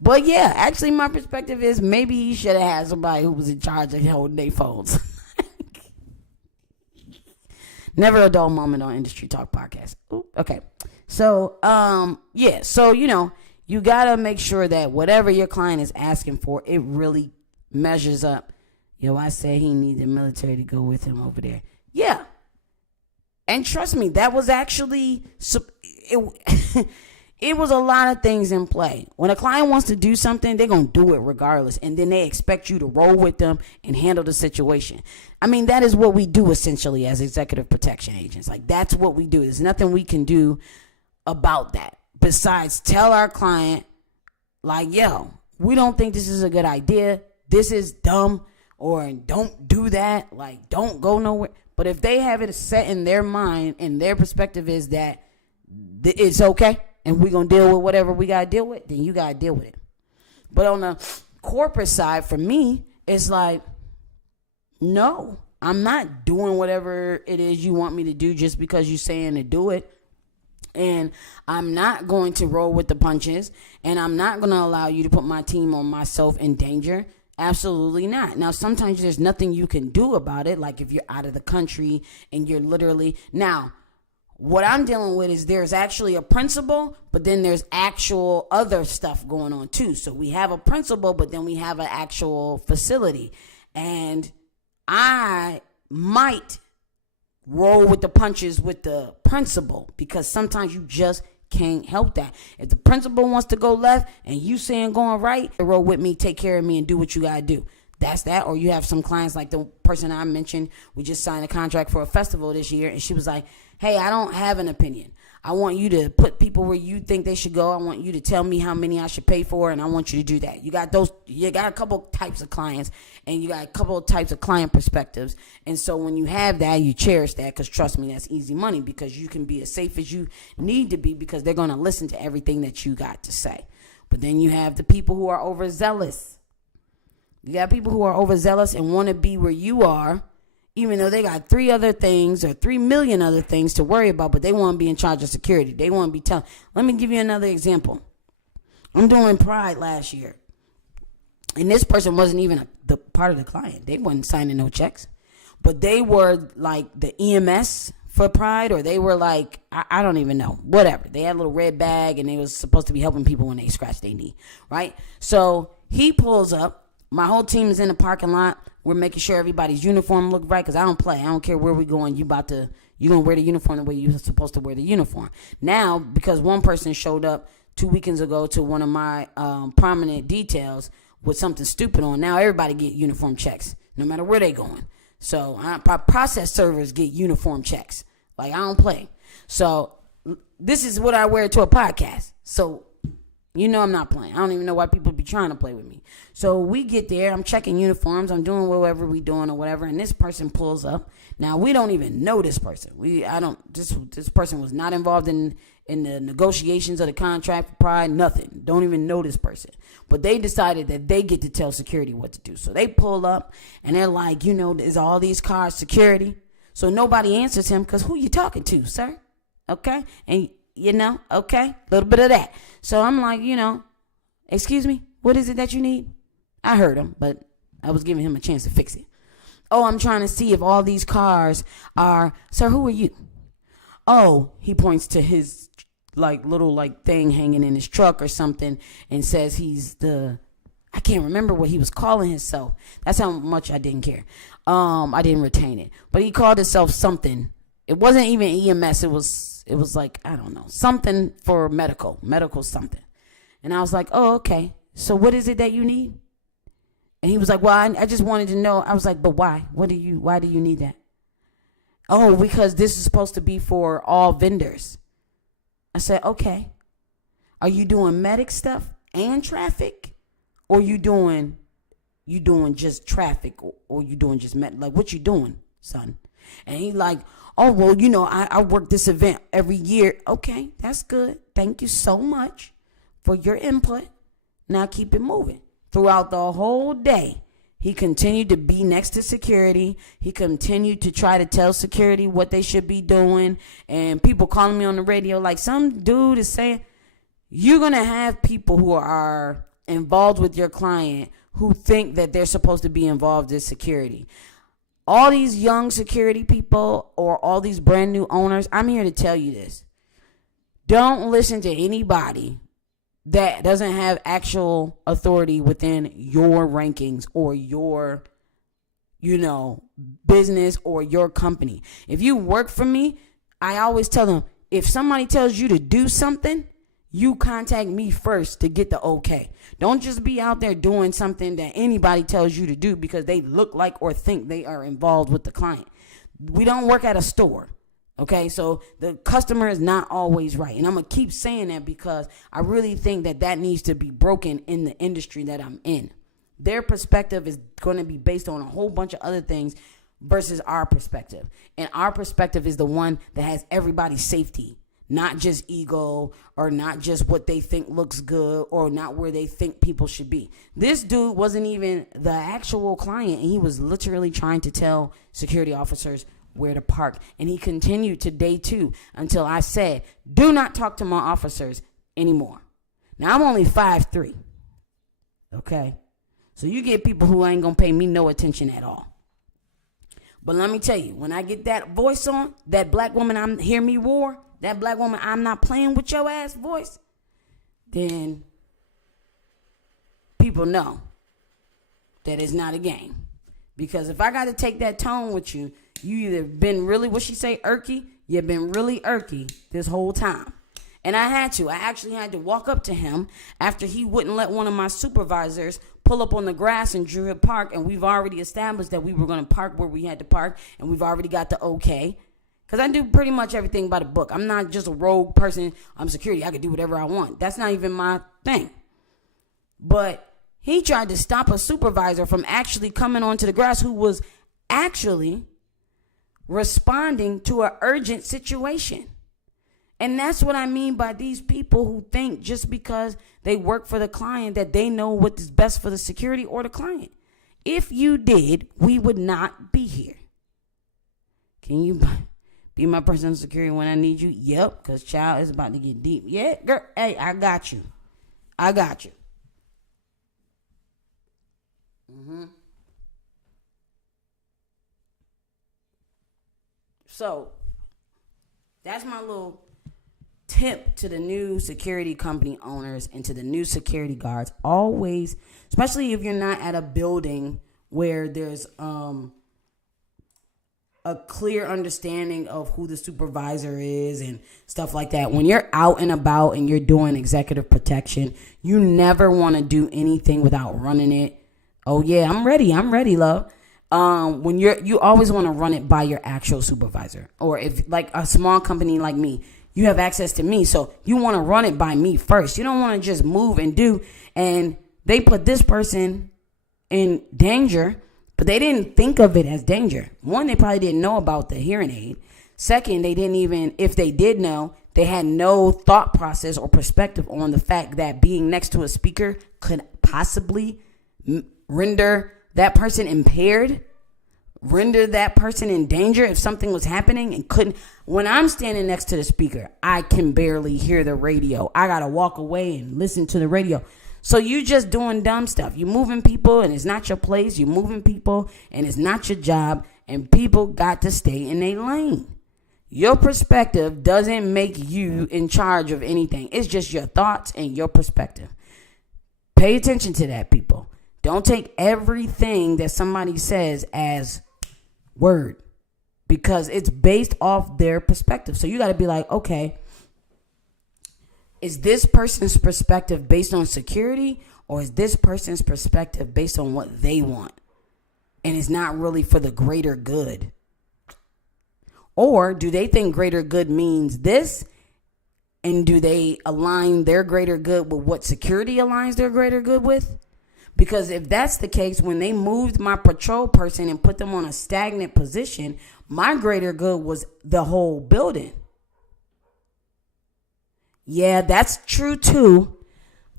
But yeah, actually my perspective is maybe he should have had somebody who was in charge of holding their phones. Never a dull moment on Industry Talk Podcast. Ooh, okay. So, yeah. So, you got to make sure that whatever your client is asking for, it really measures up. Yo, I said he needs the military to go with him over there. Yeah. And trust me, that was actually, it was a lot of things in play. When a client wants to do something, they're going to do it regardless. And then they expect you to roll with them and handle the situation. I mean, that is what we do essentially as executive protection agents. Like, that's what we do. There's nothing we can do about that besides tell our client, like, yo, we don't think this is a good idea. This is dumb, or don't do that. Like, don't go nowhere. But if they have it set in their mind and their perspective is that it's okay and we're going to deal with whatever we got to deal with, then you got to deal with it. But on the corporate side, for me, it's like, no, I'm not doing whatever it is you want me to do just because you're saying to do it. And I'm not going to roll with the punches, and I'm not going to allow you to put my team or myself in danger. Absolutely not. Now, sometimes there's nothing you can do about it, like if you're out of the country and you're literally... Now, what I'm dealing with is there's actually a principal, but then there's actual other stuff going on too. So we have a principal, but then we have an actual facility. And I might roll with the punches with the principal because sometimes you just can't help that. If the principal wants to go left and you saying going right, roll with me, take care of me, and do what you got to do. That's that. Or you have some clients like the person I mentioned. We just signed a contract for a festival this year, and she was like, hey, I don't have an opinion. I want you to put people where you think they should go. I want you to tell me how many I should pay for, and I want you to do that. You got a couple types of clients, and you got a couple of types of client perspectives. And so when you have that, you cherish that, because trust me, that's easy money, because you can be as safe as you need to be because they're going to listen to everything that you got to say. But then you have the people who are overzealous. You got people who are overzealous and want to be where you are, even though they got 3 other things or 3 million other things to worry about, but they want to be in charge of security. They want to be telling. Let me give you another example. I'm doing Pride last year, and this person wasn't even the part of the client. They wasn't signing no checks, but they were like the EMS for Pride, or they were like, I don't even know, whatever. They had a little red bag, and they was supposed to be helping people when they scratched their knee, right? So he pulls up. My whole team is in the parking lot. We're making sure everybody's uniform look right, because I don't play. I don't care where we're going. You're going to wear the uniform the way you're supposed to wear the uniform. Now, because one person showed up 2 weekends ago to one of my prominent details with something stupid on, now everybody get uniform checks, no matter where they going. So process servers get uniform checks. Like, I don't play. So this is what I wear to a podcast. So I'm not playing. I don't even know why people be trying to play with me. So we get there. I'm checking uniforms. I'm doing whatever we doing or whatever. And this person pulls up. Now, we don't even know this person. This person was not involved in the negotiations of the contract for Pride. Nothing. Don't even know this person. But they decided that they get to tell security what to do. So they pull up and they're like, is all these cars security? So nobody answers him, because who you talking to, sir? Okay. And okay, a little bit of that. So I'm like, excuse me, what is it that you need? I heard him, but I was giving him a chance to fix it. Oh, I'm trying to see if all these cars are, sir, who are you? Oh, he points to his little thing hanging in his truck or something and says he's I can't remember what he was calling himself. That's how much I didn't care. I didn't retain it. But he called himself something. It wasn't even EMS. It was I don't know, something for medical something. And I was like, oh, okay. So what is it that you need? And he was like, well, I just wanted to know. I was like, but why? Why do you need that? Oh, because this is supposed to be for all vendors. I said, okay. Are you doing medic stuff and traffic? Or you doing just traffic? Or you doing just med? Like, what you doing, son? And he like, oh, well, I work this event every year. Okay, that's good. Thank you so much for your input. Now keep it moving. Throughout the whole day, he continued to be next to security. He continued to try to tell security what they should be doing. And people calling me on the radio, like some dude is saying, you're going to have people who are involved with your client who think that they're supposed to be involved in security. All these young security people or all these brand new owners, I'm here to tell you this. Don't listen to anybody that doesn't have actual authority within your rankings or your, business or your company. If you work for me, I always tell them, if somebody tells you to do something, you contact me first to get the okay. Don't just be out there doing something that anybody tells you to do because they look like or think they are involved with the client. We don't work at a store. Okay, so the customer is not always right. And I'm going to keep saying that because I really think that needs to be broken in the industry that I'm in. Their perspective is going to be based on a whole bunch of other things versus our perspective. And our perspective is the one that has everybody's safety, not just ego or not just what they think looks good or not where they think people should be. This dude wasn't even the actual client, and he was literally trying to tell security officers where to park. And he continued to day 2 until I said, do not talk to my officers anymore. Now, I'm only 5'3". Okay? So you get people who ain't going to pay me no attention at all. But let me tell you, when I get that voice on, that black woman, hear me roar, that black woman, I'm not playing with your ass voice, then people know that it's not a game. Because if I got to take that tone with you, you either been really, what she say, irky, you've been really irky this whole time. And I actually had to walk up to him after he wouldn't let one of my supervisors pull up on the grass in Druid Park. And we've already established that we were going to park where we had to park. And we've already got the okay. Because I do pretty much everything by the book. I'm not just a rogue person. I'm security. I can do whatever I want. That's not even my thing. But he tried to stop a supervisor from actually coming onto the grass who was actually responding to an urgent situation. And that's what I mean by these people who think just because they work for the client that they know what is best for the security or the client. If you did, we would not be here. Can you be my personal security when I need you? Yep, because child is about to get deep. Yeah, girl, hey, I got you. So that's my little tip to the new security company owners and to the new security guards. Always, especially if you're not at a building where there's a clear understanding of who the supervisor is and stuff like that. When you're out and about and you're doing executive protection, you never want to do anything without running it. Oh yeah, I'm ready, love. When you always want to run it by your actual supervisor. Or if like a small company like me, you have access to me, so you want to run it by me first. You don't want to just move and do, and they put this person in danger, but they didn't think of it as danger. One, they probably didn't know about the hearing aid. Second, they didn't even, if they did know, they had no thought process or perspective on the fact that being next to a speaker could possibly render that person impaired, render that person in danger if something was happening and couldn't. When I'm standing next to the speaker, I can barely hear the radio. I got to walk away and listen to the radio. So you just doing dumb stuff. You moving people and it's not your place. You moving people and it's not your job. And people got to stay in their lane. Your perspective doesn't make you in charge of anything. It's just your thoughts and your perspective. Pay attention to that, people. Don't take everything that somebody says as word, because it's based off their perspective. So you got to be like, okay, is this person's perspective based on security, or is this person's perspective based on what they want? And it's not really for the greater good. Or do they think greater good means this? And do they align their greater good with what security aligns their greater good with? Because if that's the case, when they moved my patrol person and put them on a stagnant position, my greater good was the whole building. Yeah, that's true too.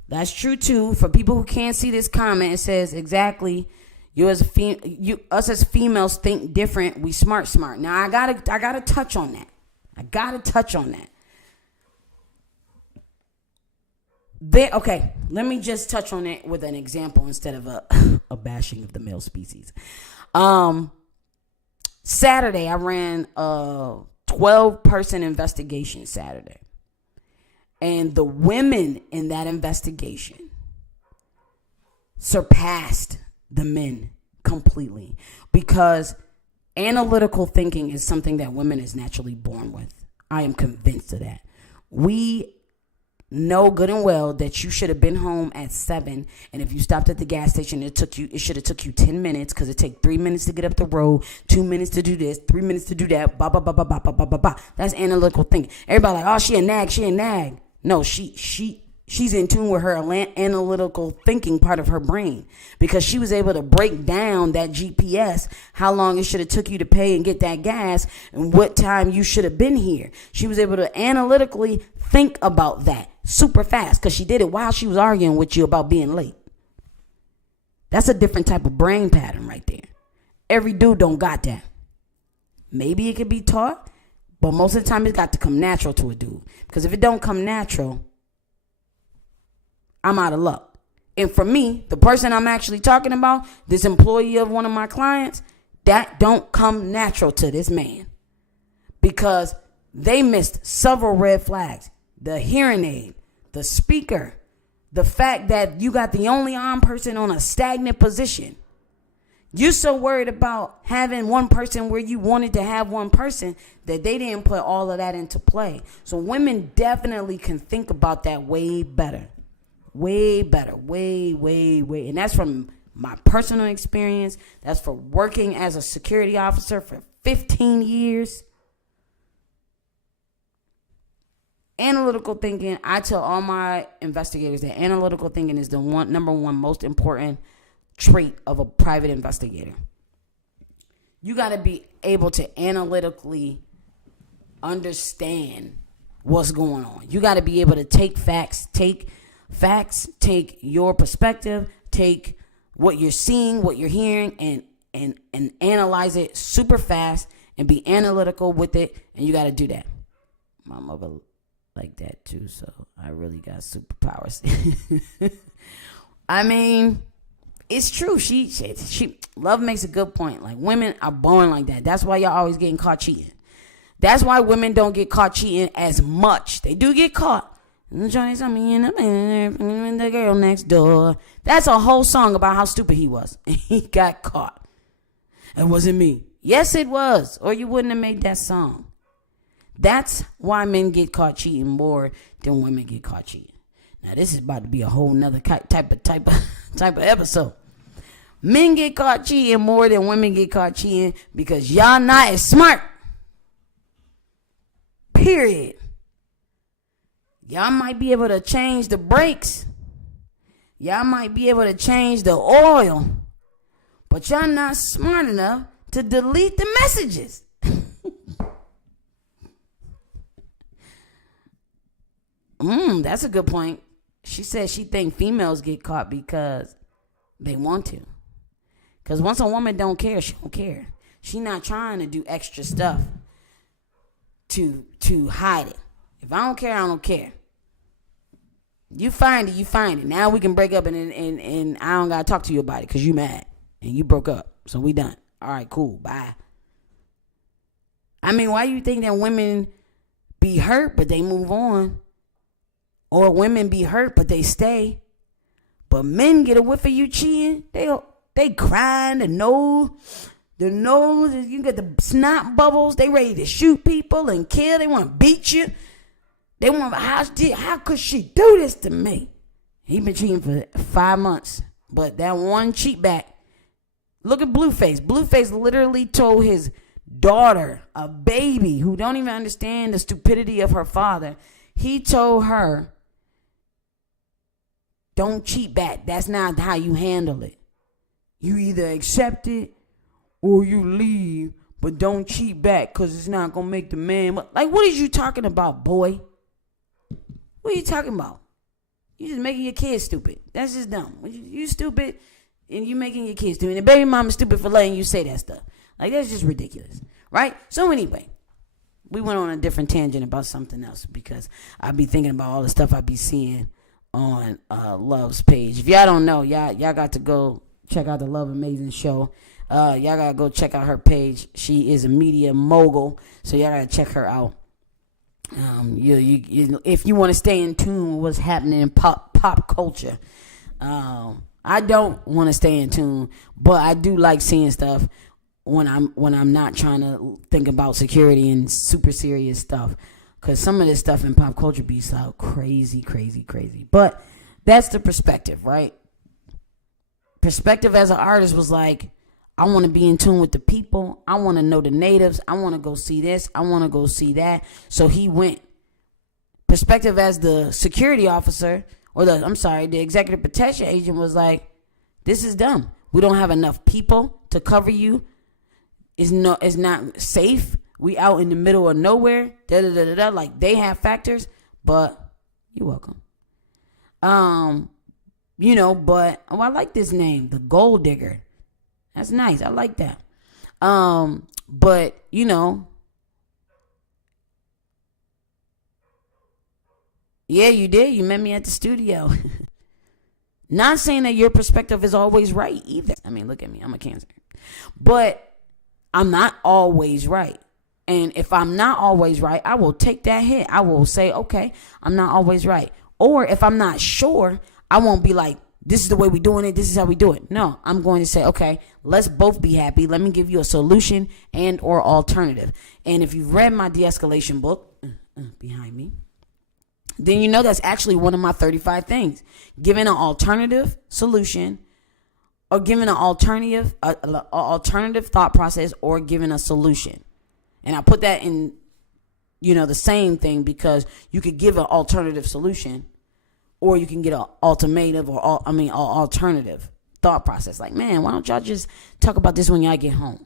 That's true too. For people who can't see this comment, it says exactly, us as females think different. We smart. Now I gotta touch on that. Okay, let me just touch on it with an example instead of a bashing of the male species. Saturday, I ran a 12-person investigation Saturday. And the women in that investigation surpassed the men completely, because analytical thinking is something that women is naturally born with. I am convinced of that. We know good and well that you should have been home at 7, and if you stopped at the gas station, it should have took you 10 minutes, because it take 3 minutes to get up the road, 2 minutes to do this, 3 minutes to do that, blah blah blah blah blah blah blah blah. That's analytical thinking. Everybody like, oh, she a nag. No, she's in tune with her analytical thinking part of her brain, because she was able to break down that GPS, how long it should have took you to pay and get that gas, and what time you should have been here. She was able to analytically think about that super fast, because she did it while she was arguing with you about being late. That's a different type of brain pattern right there. Every dude don't got that. Maybe it could be taught, but most of the time it's got to come natural to a dude. Because if it don't come natural, I'm out of luck. And for me, the person I'm actually talking about, this employee of one of my clients, that don't come natural to this man, because they missed several red flags. The hearing aid, the speaker, the fact that you got the only armed person on a stagnant position. You're so worried about having one person where you wanted to have one person that they didn't put all of that into play. So women definitely can think about that way better. Way better. Way. And that's from my personal experience. That's for working as a security officer for 15 years. Analytical thinking, I tell all my investigators that analytical thinking is the number one most important trait of a private investigator. You got to be able to analytically understand what's going on. You got to be able to take take your perspective, take what you're seeing, what you're hearing, and analyze it super fast and be analytical with it. And you got to do that. My mother like that too, so I really got superpowers. I mean, it's true. She Love makes a good point. Like, women are born like that. That's why y'all always getting caught cheating. That's why women don't get caught cheating as much. They do get caught. The girl next door. That's a whole song about how stupid he was. He got caught. It wasn't me. Yes, it was. Or you wouldn't have made that song. That's why men get caught cheating more than women get caught cheating. Now, this is about to be a whole nother type of episode. Men get caught cheating more than women get caught cheating because y'all not as smart. Period. Y'all might be able to change the brakes. Y'all might be able to change the oil. But y'all not smart enough to delete the messages. That's a good point. She said she think females get caught because they want to. Because once a woman don't care, she don't care. She not trying to do extra stuff to hide it. If I don't care, I don't care. You find it. Now we can break up and I don't gotta talk to you about it because you mad and you broke up. So we done. All right, cool. Bye. I mean, why you think that women be hurt but they move on? Or women be hurt but they stay? But men get a whiff of you cheating. They crying, the nose, you get the snot bubbles. They ready to shoot people and kill. They want to beat you. They want, how could she do this to me? He been cheating for 5 months. But that one cheat back. Look at Blueface. Blueface literally told his daughter, a baby who don't even understand the stupidity of her father. He told her, don't cheat back. That's not how you handle it. You either accept it or you leave, but don't cheat back because it's not going to make the man. Like, what is you talking about, boy? What are you talking about? You just making your kids stupid. That's just dumb. You stupid and you making your kids stupid. And the baby mama's stupid for letting you say that stuff. Like, that's just ridiculous, right? So anyway, we went on a different tangent about something else because I be thinking about all the stuff I be seeing on Love's page. If y'all don't know, y'all got to go check out the Love Amazing show. Y'all gotta go check out her page. She is a media mogul, so y'all gotta check her out. If you want to stay in tune with what's happening in pop culture. I don't want to stay in tune, but I do like seeing stuff when I'm not trying to think about security and super serious stuff. Because some of this stuff in pop culture be so crazy. But that's the perspective, right? Perspective as an artist was like, I want to be in tune with the people. I want to know the natives. I want to go see this. I want to go see that. So he went. Perspective as the security officer, or the executive protection agent was like, this is dumb. We don't have enough people to cover you. It's not safe. We out in the middle of nowhere. Like, they have factors, but you're welcome. But I like this name, the Gold Digger. That's nice. I like that. But yeah, you did. You met me at the studio. Not saying that your perspective is always right either. I mean, look at me. I'm a Cancer. But I'm not always right. And if I'm not always right, I will take that hit. I will say, okay, I'm not always right. Or if I'm not sure, I won't be like, this is the way we're doing it. This is how we do it. No, I'm going to say, okay, let's both be happy. Let me give you a solution and or alternative. And if you've read my de-escalation book, behind me, then you know that's actually one of my 35 things. Giving an alternative solution, or giving an alternative thought process, or giving a solution. And I put that in, the same thing, because you could give an alternative solution, or you can get an ultimative alternative thought process. Like, man, why don't y'all just talk about this when y'all get home?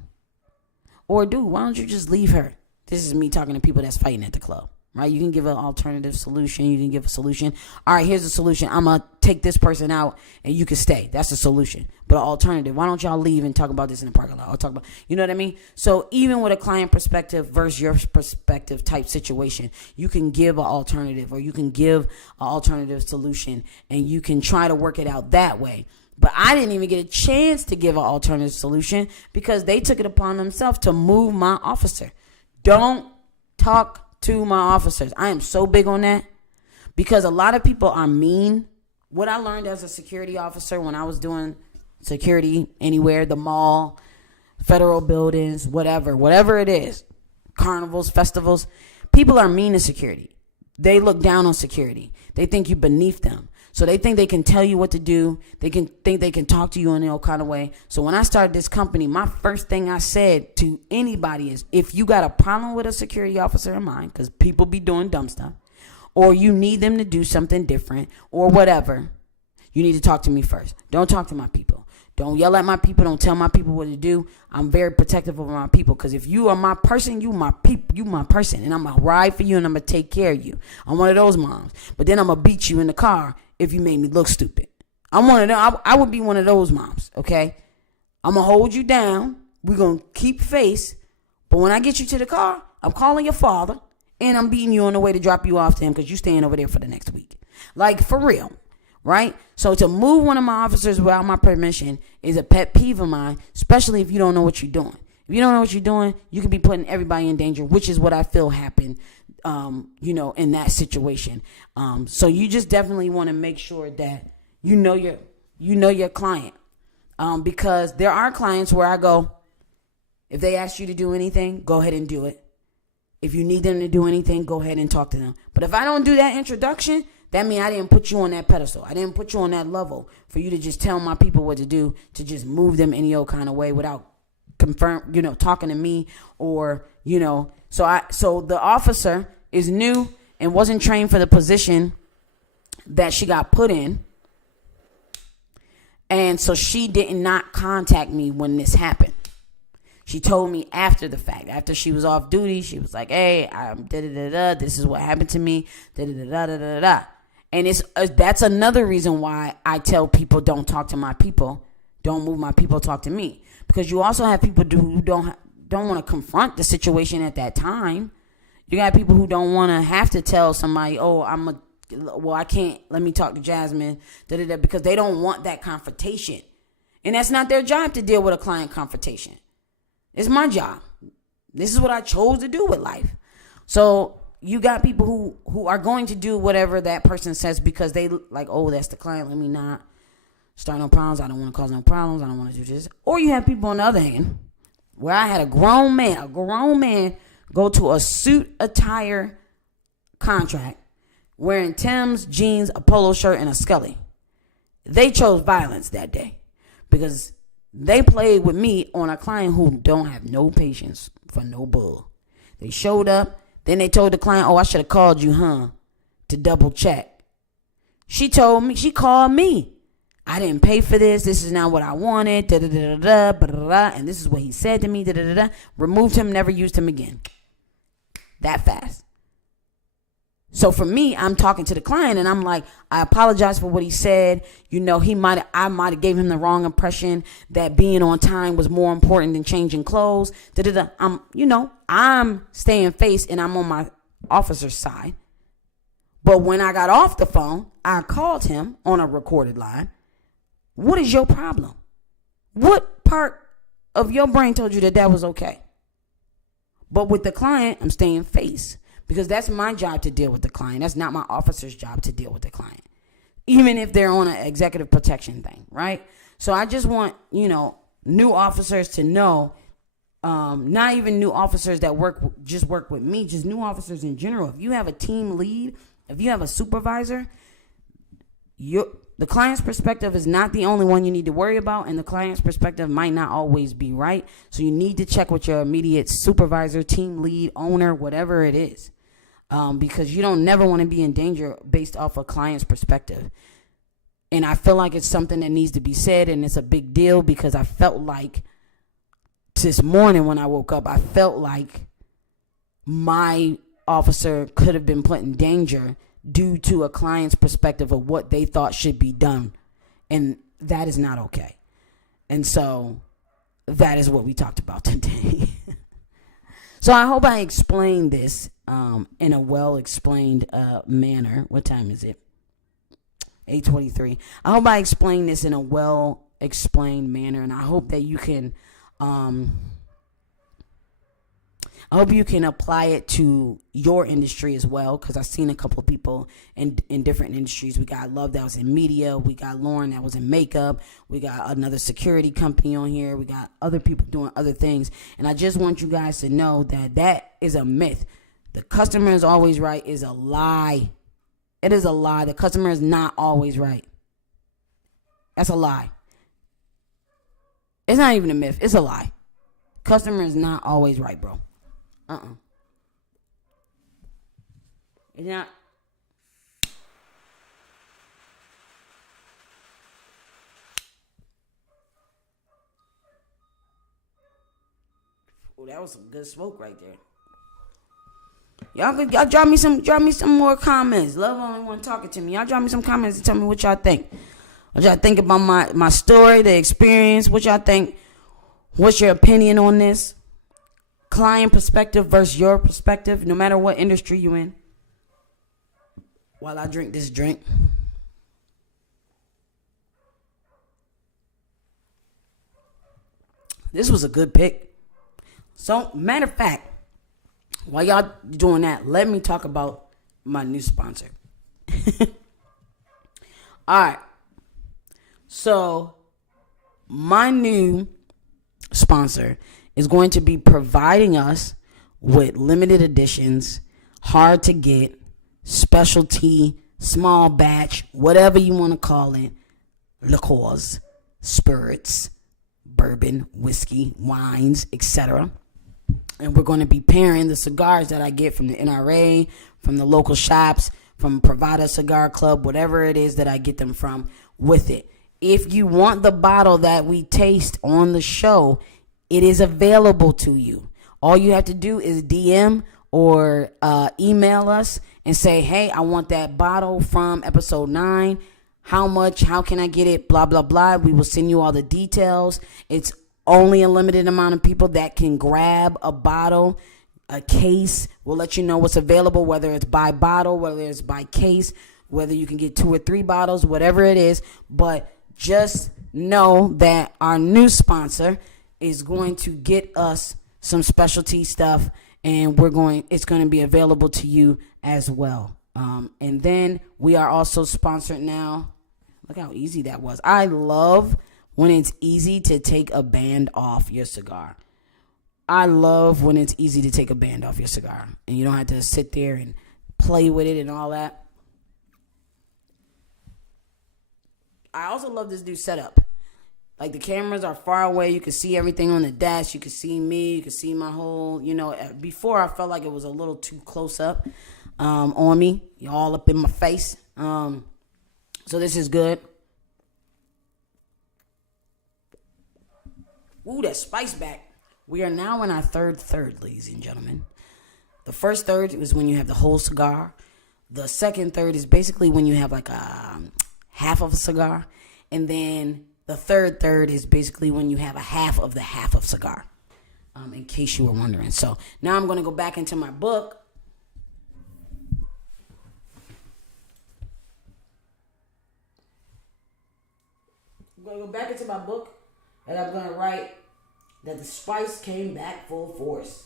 Or, dude, why don't you just leave her? This is me talking to people that's fighting at the club, right? You can give an alternative solution. You can give a solution. All right, here's a solution. I'm going to take this person out and you can stay. That's a solution. But an alternative, why don't y'all leave and talk about this in the parking lot? Or talk about, you know what I mean? So even with a client perspective versus your perspective type situation, you can give an alternative, or you can give an alternative solution, and you can try to work it out that way. But I didn't even get a chance to give an alternative solution because they took it upon themselves to move my officer. Don't talk to my officers. I am so big on that because a lot of people are mean. What I learned as a security officer when I was doing security anywhere, the mall, federal buildings, whatever it is, carnivals, festivals, people are mean to security. They look down on security. They think you're beneath them. So they think they can tell you what to do. They can think they can talk to you in all kind of way. So when I started this company, my first thing I said to anybody is, if you got a problem with a security officer of mine, because people be doing dumb stuff, or you need them to do something different or whatever, you need to talk to me first. Don't talk to my people. Don't yell at my people. Don't tell my people what to do. I'm very protective of my people, because if you are my person, you my person, and I'm going to ride for you and I'm going to take care of you. I'm one of those moms. But then I'm going to beat you in the car if you made me look stupid. I'm one of them. I would be one of those moms, okay? I'm going to hold you down. We're going to keep face. But when I get you to the car, I'm calling your father, and I'm beating you on the way to drop you off to him because you're staying over there for the next week. Like, for real, right? So to move one of my officers without my permission is a pet peeve of mine, especially if you don't know what you're doing. If you don't know what you're doing, you could be putting everybody in danger, which is what I feel happened, in that situation. So you just definitely want to make sure that you know your client, because there are clients where I go, if they ask you to do anything, go ahead and do it. If you need them to do anything, go ahead and talk to them. But if I don't do that introduction, that means I didn't put you on that pedestal. I didn't put you on that level for you to just tell my people what to do, to just move them any old kind of way without talking to me, or, so the officer is new and wasn't trained for the position that she got put in. And so she did not contact me when this happened. She told me after the fact, after she was off duty. She was like, hey, I'm da-da-da-da, this is what happened to me, da-da-da-da-da-da. And that's another reason why I tell people, don't talk to my people, don't move my people, talk to me. Because you also have people who don't want to confront the situation at that time. You got people who don't want to have to tell somebody, oh, I can't, let me talk to Jasmine, da-da-da, because they don't want that confrontation. And that's not their job to deal with a client confrontation. It's my job. This is what I chose to do with life. So you got people who are going to do whatever that person says because they like, oh, that's the client, let me not start no problems. I don't want to cause no problems. I don't want to do this. Or you have people on the other hand, where I had a grown man go to a suit attire contract wearing Tim's, jeans, a polo shirt, and a Scully. They chose violence that day because they played with me on a client who don't have no patience for no bull. They showed up. Then they told the client, oh, I should have called you, to double check. She called me. I didn't pay for this. This is not what I wanted. And this is what he said to me. Removed him, never used him again. That fast. So for me, I'm talking to the client and I'm like, I apologize for what he said. I might have gave him the wrong impression that being on time was more important than changing clothes. I'm staying face and I'm on my officer's side. But when I got off the phone, I called him on a recorded line. What is your problem? What part of your brain told you that was okay? But with the client, I'm staying face. Because that's my job to deal with the client. That's not my officer's job to deal with the client. Even if they're on an executive protection thing, right? So I just want, new officers to know, not even new officers that work with me, just new officers in general. If you have a team lead, if you have a supervisor, the client's perspective is not the only one you need to worry about, and the client's perspective might not always be right. So you need to check with your immediate supervisor, team lead, owner, whatever it is. Because you don't never want to be in danger based off a client's perspective. And I feel like it's something that needs to be said, and it's a big deal because I felt like this morning when I woke up, I felt like my officer could have been put in danger due to a client's perspective of what they thought should be done. And that is not okay. And so that is what we talked about today. So I hope I explained this in a well-explained manner. What time is it? 8:23. I hope I explained this in a well-explained manner, and I hope that you can apply it to your industry as well, because I've seen a couple of people in different industries. We got Love that was in media. We got Lauren that was in makeup. We got another security company on here. We got other people doing other things. And I just want you guys to know that is a myth. The customer is always right is a lie. It is a lie. The customer is not always right. That's a lie. It's not even a myth. It's a lie. Customer is not always right, bro. It's not. Oh, that was some good smoke right there. Y'all drop me some more comments. Love only one talking to me. Y'all drop me some comments and tell me what y'all think. What y'all think about my story, the experience? What y'all think? What's your opinion on this? Client perspective versus your perspective, no matter what industry you in. while I drink this drink. This was a good pick. So, matter of fact, while y'all doing that, let me talk about my new sponsor. All right. So, my new sponsor is going to be providing us with limited editions, hard to get, specialty, small batch, whatever you want to call it, liqueurs, spirits, bourbon, whiskey, wines, etc. And we're going to be pairing the cigars that I get from the NRA, from the local shops, from Privada Cigar Club, whatever it is that I get them from, with it. If you want the bottle that we taste on the show, it is available to you. All you have to do is DM or email us and say, hey, I want that bottle from episode 9. How much? How can I get it? Blah, blah, blah. We will send you all the details. It's only a limited amount of people that can grab a bottle, a case. We'll let you know what's available, whether it's by bottle, whether it's by case, whether you can get 2 or 3 bottles, whatever it is. But just know that our new sponsor is going to get us some specialty stuff, and it's going to be available to you as well. And then we are also sponsored now. Look how easy that was. I love when it's easy to take a band off your cigar. I love when it's easy to take a band off your cigar and you don't have to sit there and play with it and all that. I also love this new setup. Like, the cameras are far away. You can see everything on the dash. You can see me. You can see my whole, before I felt like it was a little too close up on me. You're all up in my face. So this is good. Ooh, that spice back. We are now in our third, ladies and gentlemen. The first third is when you have the whole cigar. The second third is basically when you have like a half of a cigar. And then the third is basically when you have a half of cigar. In case you were wondering. So now I'm going to go back into my book. I'm going to go back into my book, and I'm going to write that the spice came back full force.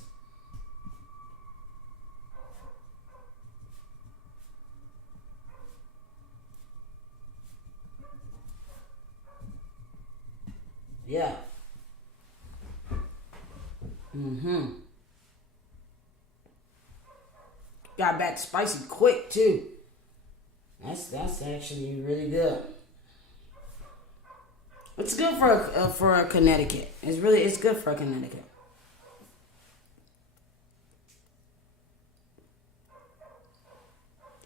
Yeah. Got back spicy quick too. That's actually really good. It's good for a Connecticut. It's good for a Connecticut.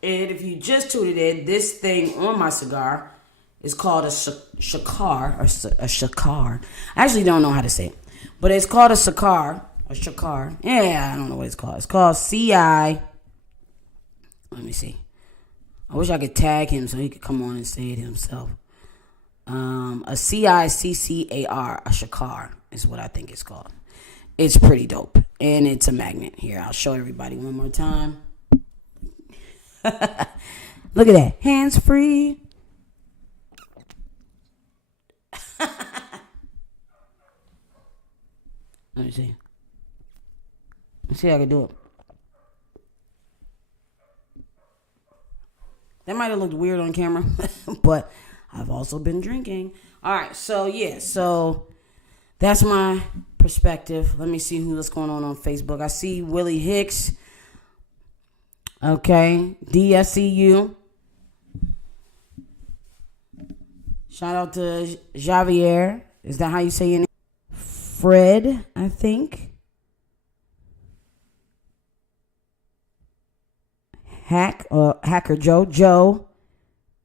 And if you just tuned in, this thing on my cigar is called a shakar, or a shakar. I actually don't know how to say it, but it's called a shakar, Yeah, I don't know what it's called. It's called CI. Let me see. I wish I could tag him so he could come on and say it himself. A CICCAR, a shakar is what I think it's called. It's pretty dope, and it's a magnet. Here, I'll show everybody one more time. Look at that, hands free. Let me see. Let's see how I can do it. That might have looked weird on camera, but I've also been drinking. All right, so that's my perspective. Let me see what's going on Facebook. I see Willie Hicks. Okay, DSCU. Shout out to Javier. Is that how you say your name? Fred, I think. Hacker Joe.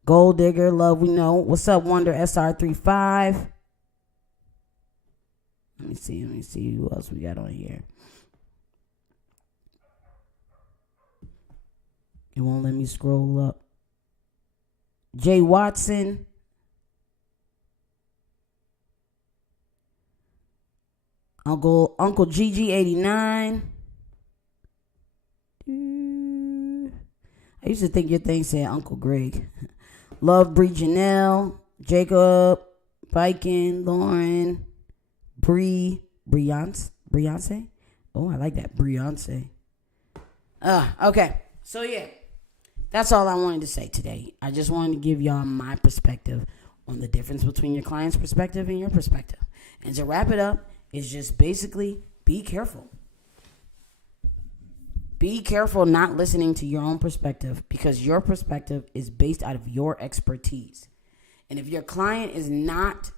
Gold Digger, Love We Know. What's up, Wonder SR35? Let me see who else we got on here. It won't let me scroll up. Jay Watson. Uncle GG89. I used to think your thing said Uncle Greg. Love Bree Janelle, Jacob, Viking, Lauren, Beyonce. Oh, I like that. Beyonce. Okay. So, yeah. That's all I wanted to say today. I just wanted to give y'all my perspective on the difference between your client's perspective and your perspective. And to wrap it up, it's just basically be careful. Be careful not listening to your own perspective, because your perspective is based out of your expertise. And if your client is not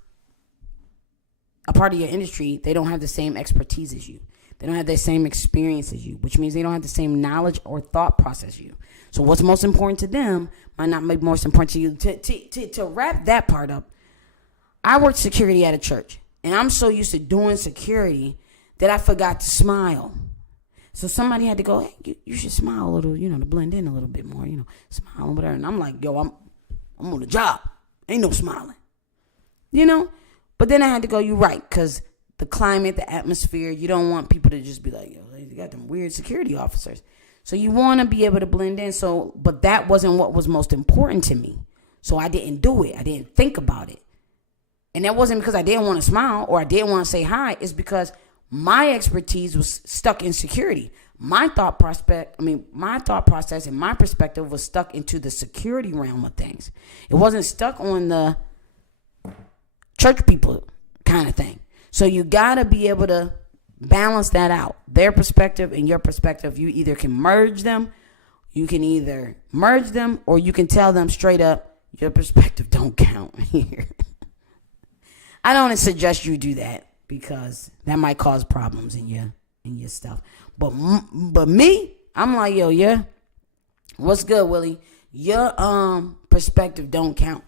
a part of your industry, they don't have the same expertise as you. They don't have the same experience as you, which means they don't have the same knowledge or thought process as you. So what's most important to them might not make most important to you. To wrap that part up, I worked security at a church, and I'm so used to doing security that I forgot to smile. So somebody had to go, hey, you should smile a little, to blend in a little bit more, smile and whatever. And I'm like, yo, I'm on the job. Ain't no smiling, But then I had to go, you're right, because the climate, the atmosphere, you don't want people to just be like, yo, they got them weird security officers. So you want to be able to blend in. But that wasn't what was most important to me. So I didn't do it. I didn't think about it. And that wasn't because I didn't want to smile or I didn't want to say hi. It's because my expertise was stuck in security. My thought process and my perspective was stuck into the security realm of things. It wasn't stuck on the church people kind of thing. So you got to be able to balance that out. Their perspective and your perspective, you either can merge them, or you can tell them straight up, your perspective don't count here. I don't suggest you do that because that might cause problems in your stuff. But me, I'm like, yo, yeah, what's good, Willie? Your perspective don't count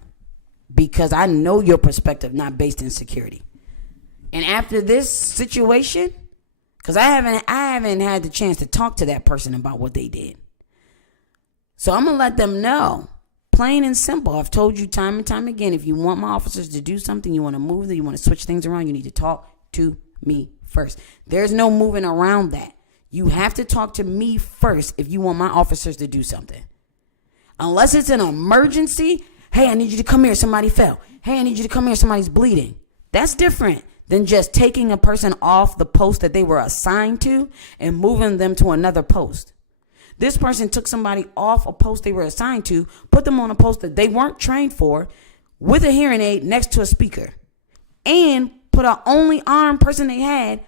because I know your perspective not based in security. And after this situation, because I haven't had the chance to talk to that person about what they did. So I'm going to let them know, plain and simple. I've told you time and time again, if you want my officers to do something, you want to move them, you want to switch things around, you need to talk to me first. There's no moving around that. You have to talk to me first if you want my officers to do something. Unless it's an emergency, hey, I need you to come here, somebody fell. Hey, I need you to come here, somebody's bleeding. That's different than just taking a person off the post that they were assigned to and moving them to another post. This person took somebody off a post they were assigned to, put them on a post that they weren't trained for, with a hearing aid next to a speaker, and put an only armed person they had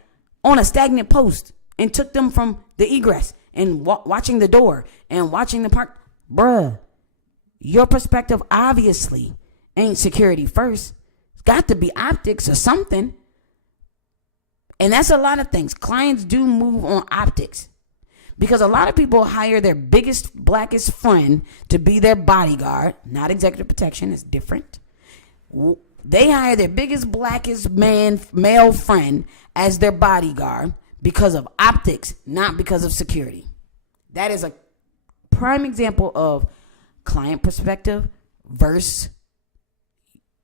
on a stagnant post and took them from the egress and watching the door and watching the park. Bruh, your perspective obviously ain't security first. It's got to be optics or something. And that's a lot of things. Clients do move on optics because a lot of people hire their biggest, blackest friend to be their bodyguard. Not executive protection. It's different. They hire their biggest, blackest male friend as their bodyguard because of optics, not because of security. That is a prime example of client perspective versus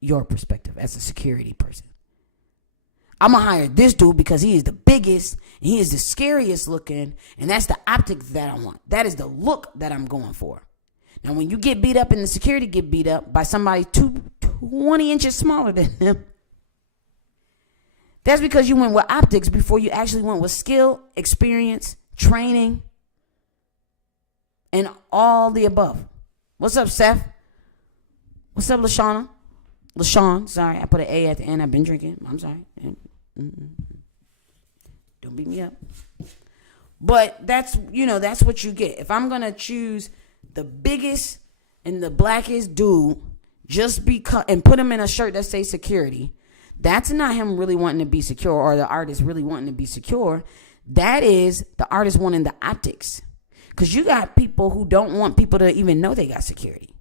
your perspective as a security person. I'm going to hire this dude because he is the biggest, and he is the scariest looking, and that's the optics that I want. That is the look that I'm going for. Now, when you get beat up and the security get beat up by somebody 20 inches smaller than them, that's because you went with optics before you actually went with skill, experience, training, and all the above. What's up, Seth? What's up, LaShawn? Sorry, I put an A at the end. I've been drinking. I'm sorry. Don't beat me up. But that's what you get. If I'm going to choose the biggest and the blackest dude just because and put him in a shirt that says security, that's not him really wanting to be secure or the artist really wanting to be secure. That is the artist wanting the optics. Because you got people who don't want people to even know they got security.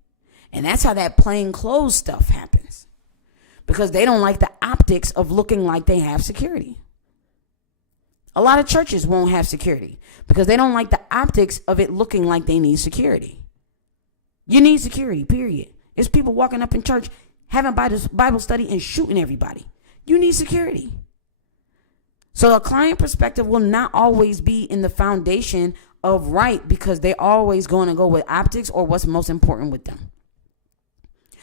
And that's how that plain clothes stuff happens. Because they don't like the optics of looking like they have security. A lot of churches won't have security because they don't like the optics of it looking like they need security. You need security, period. It's people walking up in church, having Bible study and shooting everybody. You need security. So a client perspective will not always be in the foundation of right because they're always going to go with optics or what's most important with them.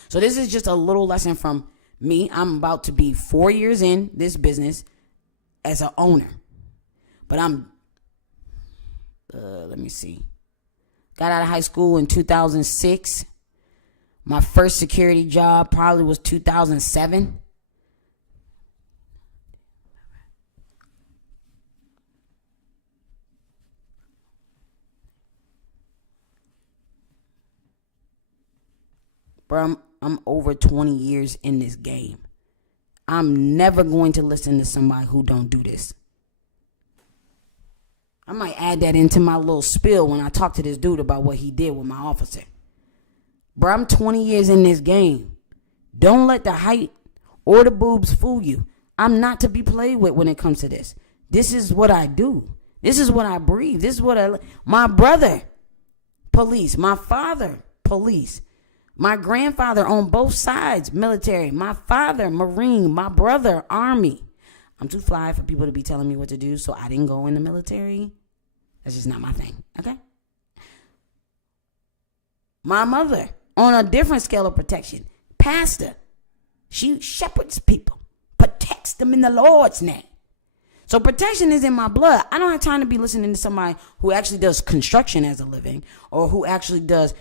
So this is just a little lesson from me. I'm about to be 4 years in this business as an owner. But let me see. Got out of high school in 2006. My first security job probably was 2007. Bro, I'm over 20 years in this game. I'm never going to listen to somebody who don't do this. I might add that into my little spiel when I talk to this dude about what he did with my officer. Bro, I'm 20 years in this game. Don't let the height or the boobs fool you. I'm not to be played with when it comes to this. This is what I do. This is what I breathe. This is what my brother, police. My father, police. My grandfather on both sides, military. My father, Marine. My brother, Army. I'm too fly for people to be telling me what to do, so I didn't go in the military. That's just not my thing, okay? My mother, on a different scale of protection, pastor. She shepherds people, protects them in the Lord's name. So protection is in my blood. I don't have time to be listening to somebody who actually does construction as a living, or who actually does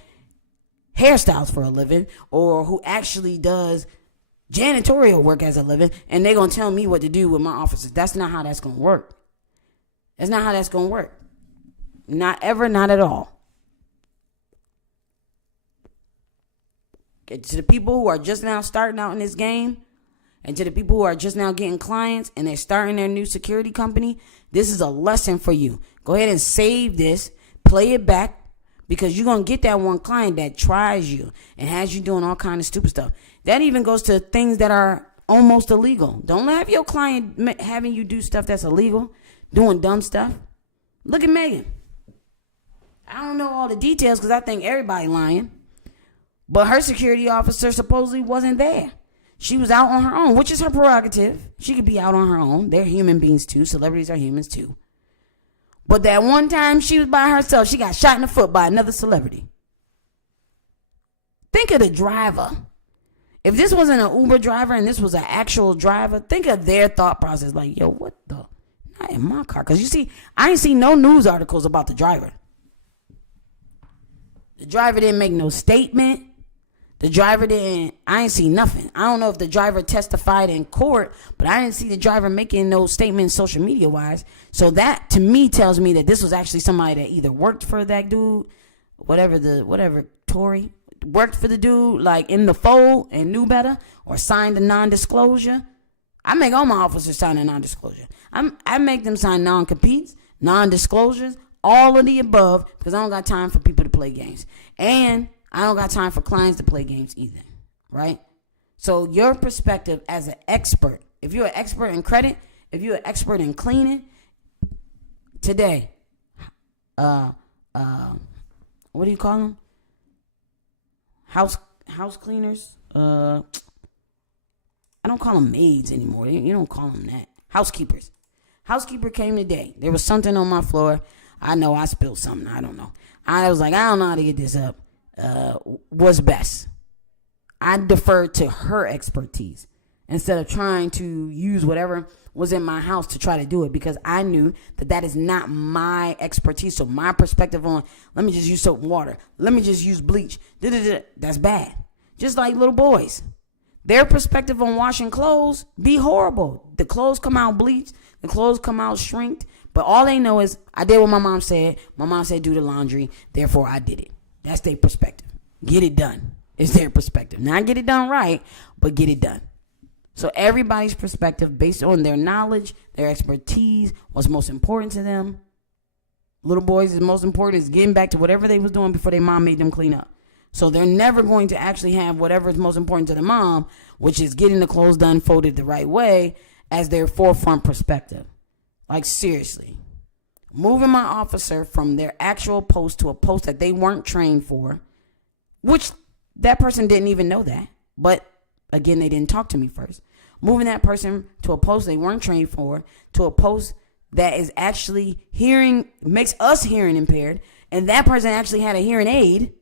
hairstyles for a living, or who actually does janitorial work as a living, and they're going to tell me what to do with my officers. That's not how that's going to work. That's not how that's going to work. Not ever, not at all. To the people who are just now starting out in this game, and to the people who are just now getting clients and they're starting their new security company, this is a lesson for you. Go ahead and save this, play it back, because you're going to get that one client that tries you and has you doing all kind of stupid stuff. That even goes to things that are almost illegal. Don't have your client having you do stuff that's illegal, doing dumb stuff. Look at Megan. I don't know all the details because I think everybody lying. But her security officer supposedly wasn't there. She was out on her own, which is her prerogative. She could be out on her own. They're human beings too. Celebrities are humans too. But that one time she was by herself, she got shot in the foot by another celebrity. Think of the driver. If this wasn't an Uber driver and this was an actual driver, think of their thought process. Like, yo, what the? Not in my car. Because you see, I ain't seen no news articles about the driver. The driver didn't make no statement. I ain't see nothing. I don't know if the driver testified in court, but I didn't see the driver making no statement social media wise. So that to me tells me that this was actually somebody that either worked for that dude, Tory, worked for the dude, like in the fold and knew better, or signed a non-disclosure. I make all my officers sign a non-disclosure. I make them sign non-competes, non-disclosures, all of the above, because I don't got time for people to play games. And I don't got time for clients to play games either, right? So your perspective as an expert, if you're an expert in credit, if you're an expert in cleaning, today, what do you call them? House cleaners? I don't call them maids anymore. You don't call them that. Housekeepers. Housekeeper came today. There was something on my floor. I know I spilled something. I don't know. I was like, I don't know how to get this up. What's best? I deferred to her expertise instead of trying to use whatever was in my house to try to do it, because I knew that is not my expertise. So my perspective on, let me just use soap and water, let me just use bleach, that's bad. Just like little boys, their perspective on washing clothes be horrible. The clothes come out bleached, the clothes come out shrinked, but all they know is I did what my mom said. My mom said do the laundry, therefore I did it. That's their perspective. Get it done. It's their perspective. Not get it done right, but get it done. So everybody's perspective based on their knowledge, their expertise, what's most important to them. Little boys is most important is getting back to whatever they was doing before their mom made them clean up. So they're never going to actually have whatever is most important to the mom, which is getting the clothes done, folded the right way, as their forefront perspective. Like seriously. Moving my officer from their actual post to a post that they weren't trained for, which that person didn't even know that. But again, they didn't talk to me first. Moving that person to a post they weren't trained for, to a post that is actually makes us hearing impaired, and that person actually had a hearing aid,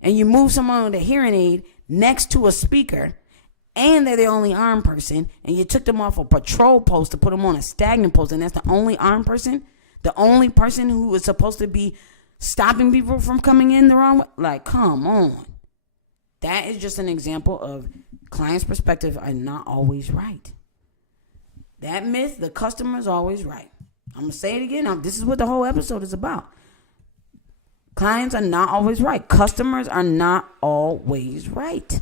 and you move someone with a hearing aid next to a speaker, and they're the only armed person, and you took them off a patrol post to put them on a stagnant post, and that's the only armed person, the only person who is supposed to be stopping people from coming in the wrong way. Like, come on. That is just an example of clients' perspective are not always right. That myth, the customer is always right. I'm going to say it again. Now, this is what the whole episode is about. Clients are not always right. Customers are not always right.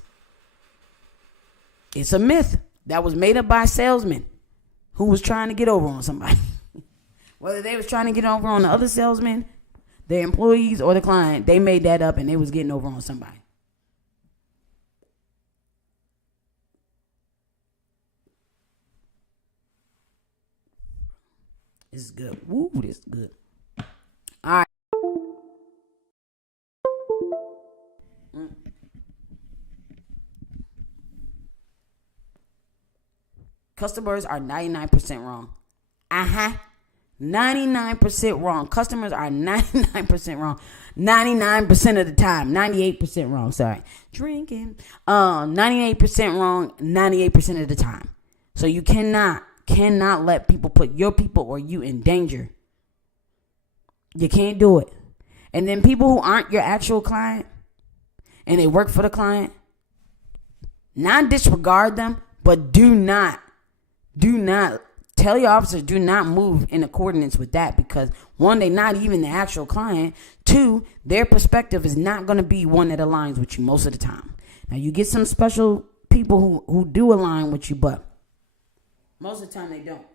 It's a myth that was made up by salesmen who was trying to get over on somebody. Whether they was trying to get over on the other salesmen, their employees, or the client, they made that up and they was getting over on somebody. This is good. Woo, this is good. All right. Customers are 99% wrong. 99% wrong. Customers are 99% wrong. 99% of the time. 98% wrong. Sorry. Drinking. 98% wrong. 98% of the time. So you cannot let people put your people or you in danger. You can't do it. And then people who aren't your actual client and they work for the client, not disregard them, but do not tell your officers, do not move in accordance with that, because one, they're not even the actual client. Two, their perspective is not going to be one that aligns with you most of the time. Now, you get some special people who do align with you, but most of the time they don't.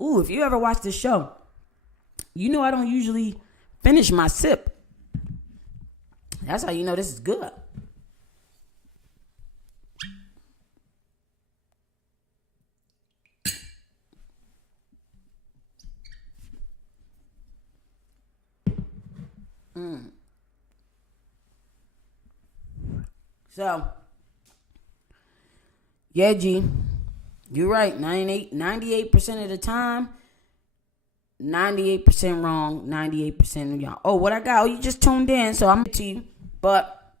Ooh, if you ever watch this show, you know I don't usually finish my sip. That's how you know this is good. So, yeah, G, you're right. 98% of the time, 98% wrong, 98% of y'all. Oh, what I got? Oh, you just tuned in, so I'm to you. But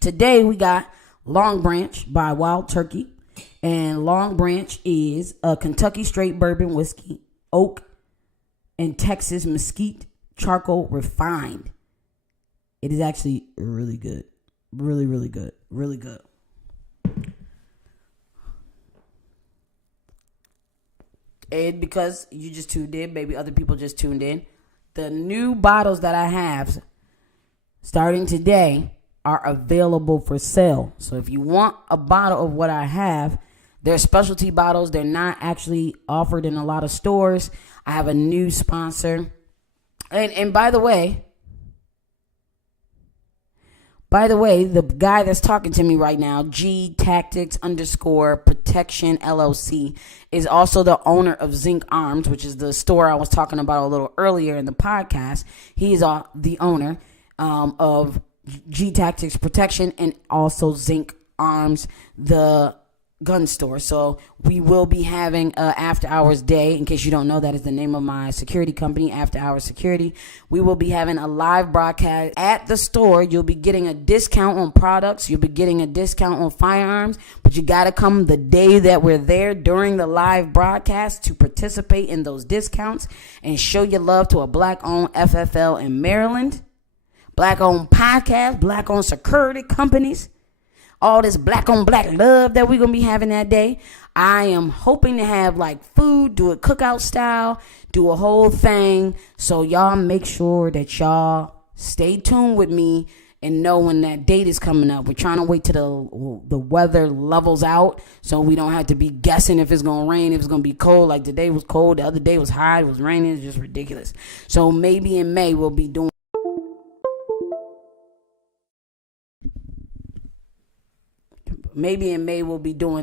today we got Long Branch by Wild Turkey. And Long Branch is a Kentucky straight bourbon whiskey, oak, and Texas mesquite charcoal refined. It is actually really good. Really, really good. Really good. And because you just tuned in, maybe other people just tuned in, the new bottles that I have starting today are available for sale. So if you want a bottle of what I have, they're specialty bottles. They're not actually offered in a lot of stores. I have a new sponsor. And by the way, the guy that's talking to me right now, G Tactics _ Protection LLC, is also the owner of Zinc Arms, which is the store I was talking about a little earlier in the podcast. He's the owner of G Tactics Protection and also Zinc Arms, the gun store. So we will be having After Hours Day. In case you don't know, that is the name of my security company, After Hours Security. We will be having a live broadcast at the store. You'll be getting a discount on products. You'll be getting a discount on firearms, but you got to come the day that we're there during the live broadcast to participate in those discounts and show your love to a black-owned FFL in Maryland, black-owned podcast, black-owned security companies. All this black on black love that we're going to be having that day. I am hoping to have like food, do it cookout style, do a whole thing. So y'all make sure that y'all stay tuned with me and know when that date is coming up. We're trying to wait till the weather levels out so we don't have to be guessing if it's going to rain, if it's going to be cold. Like today was cold, the other day was hot, it was raining. It's just ridiculous. So maybe in May we'll be doing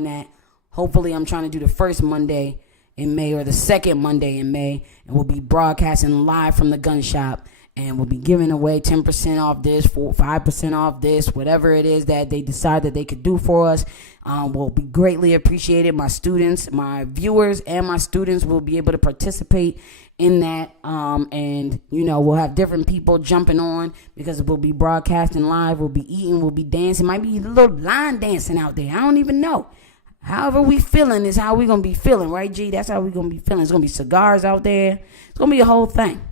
that. Hopefully, I'm trying to do the first Monday in May or the second Monday in May, and we'll be broadcasting live from the gun shop And we'll be giving away 10% off this, 5% off this, whatever it is that they decide that they could do for us. Will be greatly appreciated. My students, my viewers, and my students will be able to participate in that. And, we'll have different people jumping on because we'll be broadcasting live. We'll be eating. We'll be dancing. Might be a little line dancing out there. I don't even know. However we feeling is how we going to be feeling, right, G? That's how we going to be feeling. It's going to be cigars out there. It's going to be a whole thing.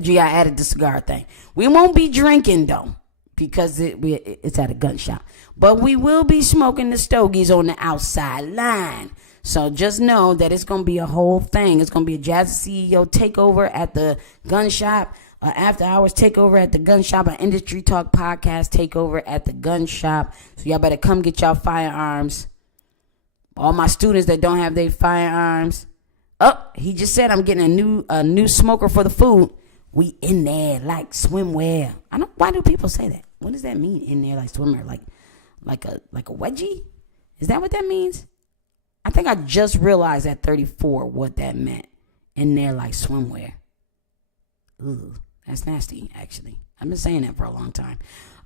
G, I added the cigar thing. We won't be drinking, though, because it's at a gun shop. But we will be smoking the stogies on the outside line. So just know that it's going to be a whole thing. It's going to be a Jazzy CEO takeover at the gun shop, after hours takeover at the gun shop, an industry talk podcast takeover at the gun shop. So y'all better come get y'all firearms. All my students that don't have their firearms. Oh, he just said I'm getting a new smoker for the food. We in there like swimwear. Why do people say that? What does that mean, in there like swimwear? Like a wedgie? Is that what that means? I think I just realized at 34 what that meant. In there like swimwear. Ooh, that's nasty, actually. I've been saying that for a long time.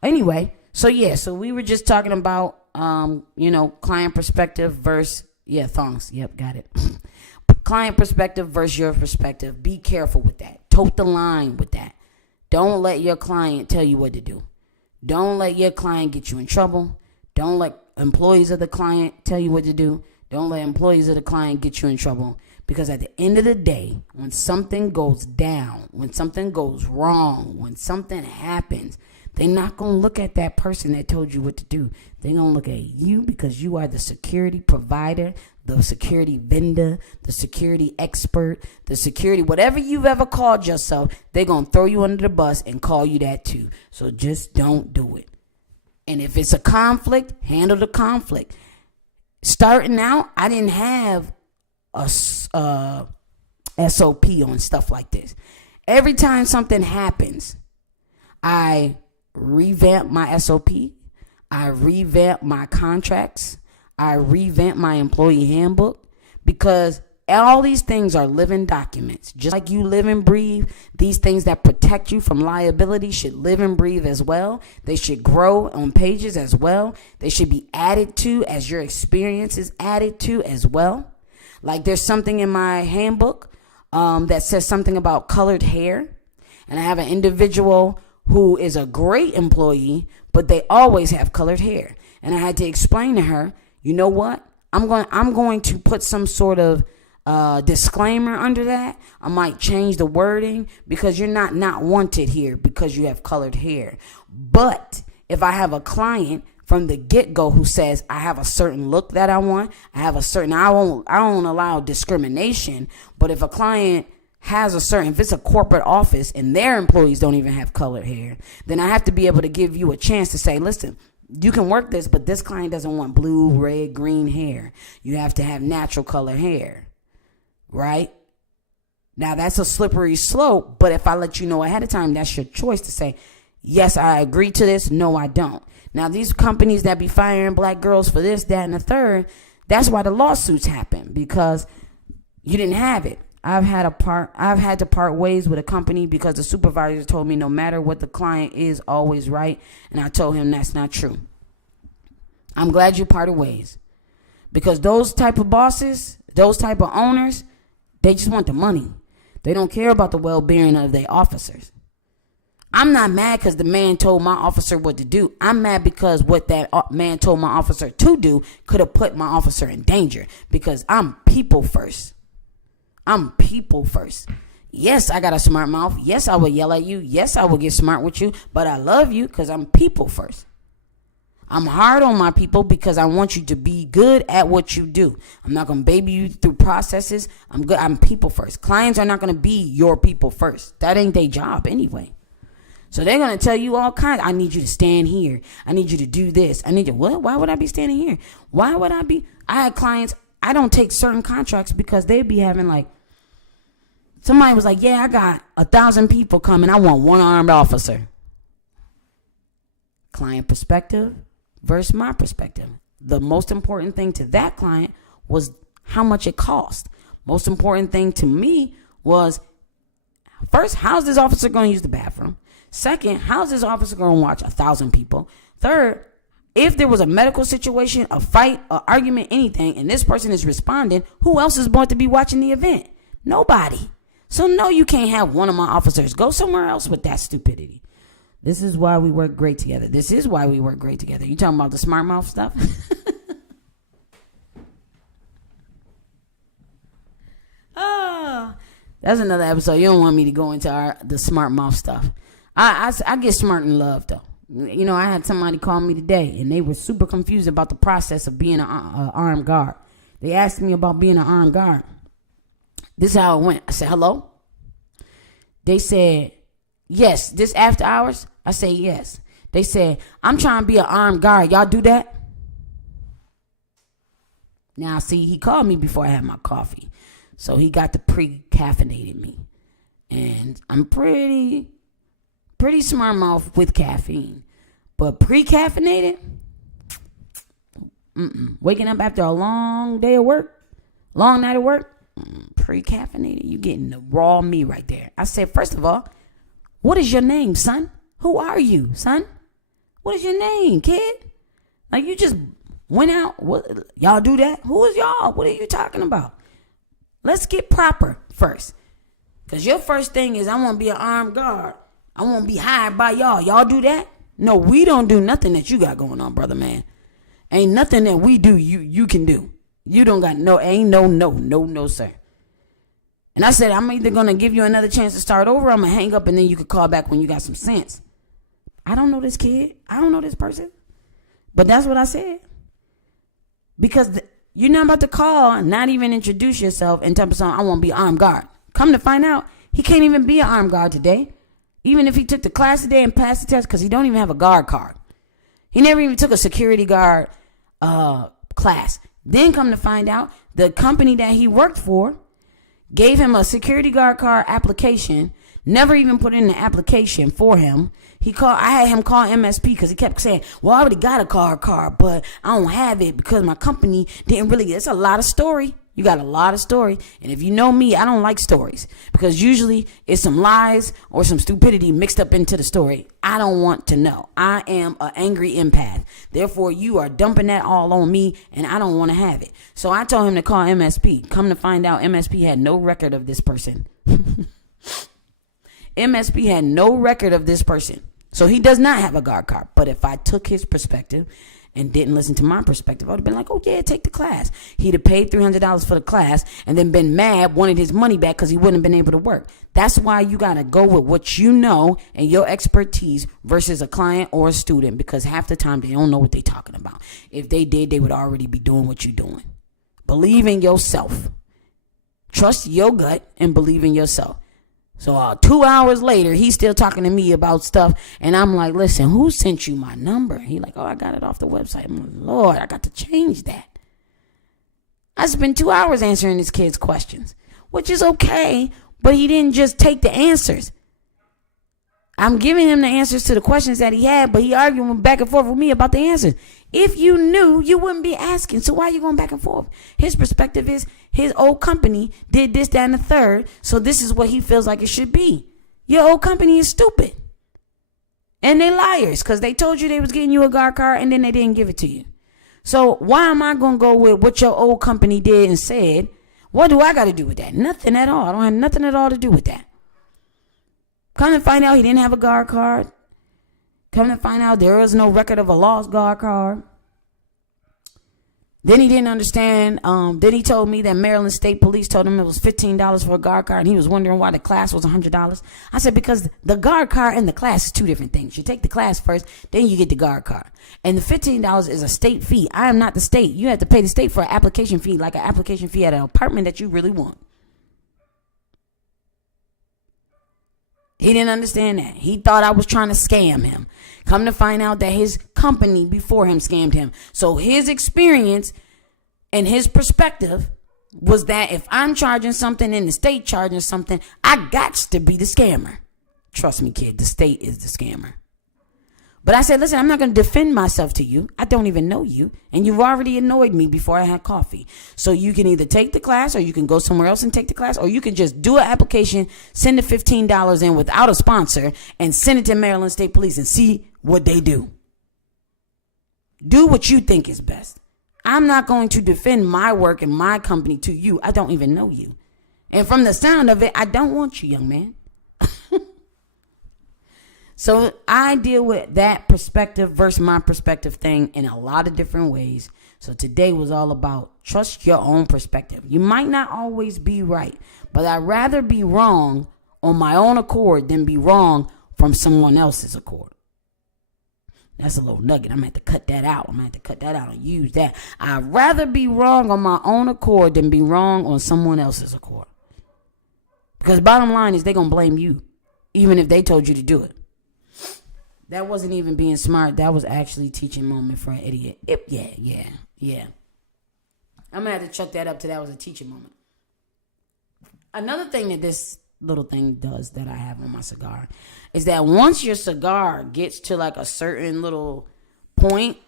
Anyway, so we were just talking about client perspective versus thongs. Yep, got it. Client perspective versus your perspective. Be careful with that. Tote the line with that. Don't let your client tell you what to do. Don't let your client get you in trouble. Don't let employees of the client tell you what to do. Don't let employees of the client get you in trouble. Because at the end of the day, when something goes down, when something goes wrong, when something happens, they're not going to look at that person that told you what to do. They're going to look at you because you are the security provider, the security vendor, the security expert, the security, whatever you've ever called yourself, they're going to throw you under the bus and call you that too. So just don't do it. And if it's a conflict, handle the conflict. Starting out, I didn't have a SOP on stuff like this. Every time something happens, I revamp my SOP. I revamp my contracts. I revamp my employee handbook, because all these things are living documents. Just like you live and breathe, these things that protect you from liability should live and breathe as well. They should grow on pages as well. They should be added to as your experience is added to as well. Like there's something in my handbook that says something about colored hair. And I have an individual who is a great employee, but they always have colored hair. And I had to explain to her, you know what? I'm going to put some sort of disclaimer under that. I might change the wording because you're not wanted here because you have colored hair. But if I have a client from the get-go who says I have a certain look that I want, I don't allow discrimination. But if a client has if it's a corporate office and their employees don't even have colored hair, then I have to be able to give you a chance to say, listen, you can work this, but this client doesn't want blue, red, green hair. You have to have natural color hair, right? Now, that's a slippery slope, but if I let you know ahead of time, that's your choice to say, yes, I agree to this. No, I don't. Now, these companies that be firing black girls for this, that, and the third, that's why the lawsuits happen, because you didn't have it. I've had to part ways with a company because the supervisor told me no matter what the client is always right. And I told him that's not true. I'm glad you parted ways, because those type of bosses, those type of owners, they just want the money. They don't care about the well-being of their officers. I'm not mad because the man told my officer what to do. I'm mad because what that man told my officer to do could have put my officer in danger, because I'm people first. I'm people first. Yes, I got a smart mouth. Yes, I will yell at you. Yes, I will get smart with you. But I love you because I'm people first. I'm hard on my people because I want you to be good at what you do. I'm not going to baby you through processes. I'm good. I'm people first. Clients are not going to be your people first. That ain't their job anyway. So they're going to tell you all kinds. I need you to stand here. I need you to do this. I need you. What? Why would I be standing here? Why would I be? I had clients. I don't take certain contracts because they'd be having like, somebody was like, yeah, I got 1,000 people coming. I want one armed officer. Client perspective versus my perspective. The most important thing to that client was how much it cost. Most important thing to me was, first, how's this officer going to use the bathroom? Second, how's this officer going to watch 1,000 people? Third, if there was a medical situation, a fight, an argument, anything, and this person is responding, who else is going to be watching the event? Nobody. So no, you can't have one of my officers go somewhere else with that stupidity. This is why we work great together. This is why we work great together. You talking about the smart mouth stuff? Oh, that's another episode. You don't want me to go into the smart mouth stuff. I get smart in love, though. You know, I had somebody call me today, and they were super confused about the process of being an armed guard. They asked me about being an armed guard. This is how it went. I said, hello? They said, yes. This after hours? I said, yes. They said, I'm trying to be an armed guard. Y'all do that? Now, see, he called me before I had my coffee. So he got the pre-caffeinated me. And I'm pretty smart mouth with caffeine. But pre-caffeinated? Waking up after a long day of work, long night of work, pre-caffeinated, you getting the raw me right there. I said, first of all, what is your name, son? Who are you, son? What is your name, kid? Like, you just went out. What, y'all do that? Who is y'all? What are you talking about? Let's get proper first. Because your first thing is, I want to be an armed guard. I want to be hired by y'all. Y'all do that? No, we don't do nothing that you got going on, brother man. Ain't nothing that we do you can do. You don't got no, sir. And I said, I'm either going to give you another chance to start over, or I'm going to hang up, and then you could call back when you got some sense. I don't know this kid. I don't know this person. But that's what I said. Because you're not about to call, not even introduce yourself, and tell me something, I want to be an armed guard. Come to find out, he can't even be an armed guard today. Even if he took the class today and passed the test, because he don't even have a guard card. He never even took a security guard class. Then come to find out, the company that he worked for gave him a security guard card application, never even put in the application for him. I had him call MSP because he kept saying, well, I already got a guard card, but I don't have it because my company didn't really. It's a lot of story. You got a lot of story. And if you know me, I don't like stories because usually it's some lies or some stupidity mixed up into the story. I don't want to know. I am an angry empath. Therefore, you are dumping that all on me and I don't want to have it. So I told him to call MSP. Come to find out, MSP had no record of this person. MSP had no record of this person. So he does not have a guard card. But if I took his perspective and didn't listen to my perspective, I would have been like, oh, yeah, take the class. He'd have paid $300 for the class and then been mad, wanted his money back because he wouldn't have been able to work. That's why you got to go with what you know and your expertise versus a client or a student, because half the time they don't know what they're talking about. If they did, they would already be doing what you're doing. Believe in yourself. Trust your gut and believe in yourself. So 2 hours later, he's still talking to me about stuff. And I'm like, listen, who sent you my number? He like, oh, I got it off the website. I'm like, Lord, I got to change that. I spent 2 hours answering this kid's questions, which is okay. But he didn't just take the answers. I'm giving him the answers to the questions that he had, but he arguing back and forth with me about the answers. If you knew, you wouldn't be asking. So why are you going back and forth? His perspective is his old company did this, that, and the third. So this is what he feels like it should be. Your old company is stupid. And they liars because they told you they was getting you a guard card and then they didn't give it to you. So why am I going to go with what your old company did and said? What do I got to do with that? Nothing at all. I don't have nothing at all to do with that. Come to find out he didn't have a guard card. Come to find out there was no record of a lost guard card. Then he didn't understand. Then he told me that Maryland State Police told him it was $15 for a guard card, and he was wondering why the class was $100. I said, because the guard card and the class is two different things. You take the class first, then you get the guard card. And the $15 is a state fee. I am not the state. You have to pay the state for an application fee, like an application fee at an apartment that you really want. He didn't understand that. He thought I was trying to scam him. Come to find out that his company before him scammed him. So his experience and his perspective was that if I'm charging something and the state charging something, I got to be the scammer. Trust me, kid, the state is the scammer. But I said, listen, I'm not going to defend myself to you. I don't even know you. And you've already annoyed me before I had coffee. So you can either take the class, or you can go somewhere else and take the class, or you can just do an application, send the $15 in without a sponsor, and send it to Maryland State Police and see what they do. Do what you think is best. I'm not going to defend my work and my company to you. I don't even know you. And from the sound of it, I don't want you, young man. So I deal with that perspective versus my perspective thing in a lot of different ways. So today was all about trust your own perspective. You might not always be right, but I'd rather be wrong on my own accord than be wrong from someone else's accord. That's a little nugget. I'm going to have to cut that out. And use that. I'd rather be wrong on my own accord than be wrong on someone else's accord. Because bottom line is they're going to blame you, even if they told you to do it. That wasn't even being smart. That was actually teaching moment for an idiot. Yeah. I'm going to have to chuck that up to that was a teaching moment. Another thing that this little thing does that I have on my cigar is that once your cigar gets to like a certain little point,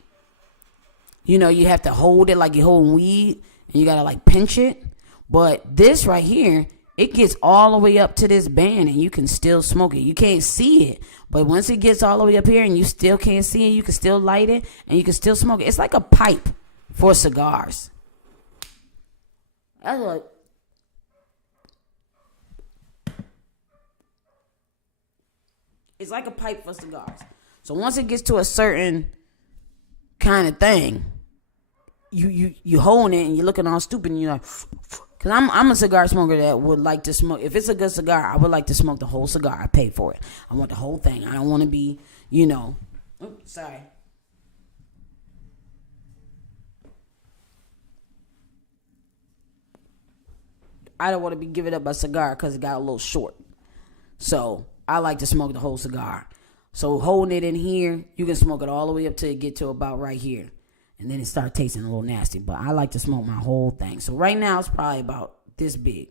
you know, you have to hold it like you're holding weed, and you got to like pinch it. But this right here, it gets all the way up to this band and you can still smoke it. You can't see it, but once it gets all the way up here and you still can't see it, you can still light it and you can still smoke it. It's like a pipe for cigars. That's like, it's like a pipe for cigars. So once it gets to a certain kind of thing, you holding it and you're looking all stupid and you're like, because I'm a cigar smoker that would like to smoke. If it's a good cigar, I would like to smoke the whole cigar. I paid for it. I want the whole thing. I don't want to be, sorry. I don't want to be giving up a cigar because it got a little short. So I like to smoke the whole cigar. So holding it in here, you can smoke it all the way up till it get to about right here. And then it start tasting a little nasty. But I like to smoke my whole thing. So right now it's probably about this big.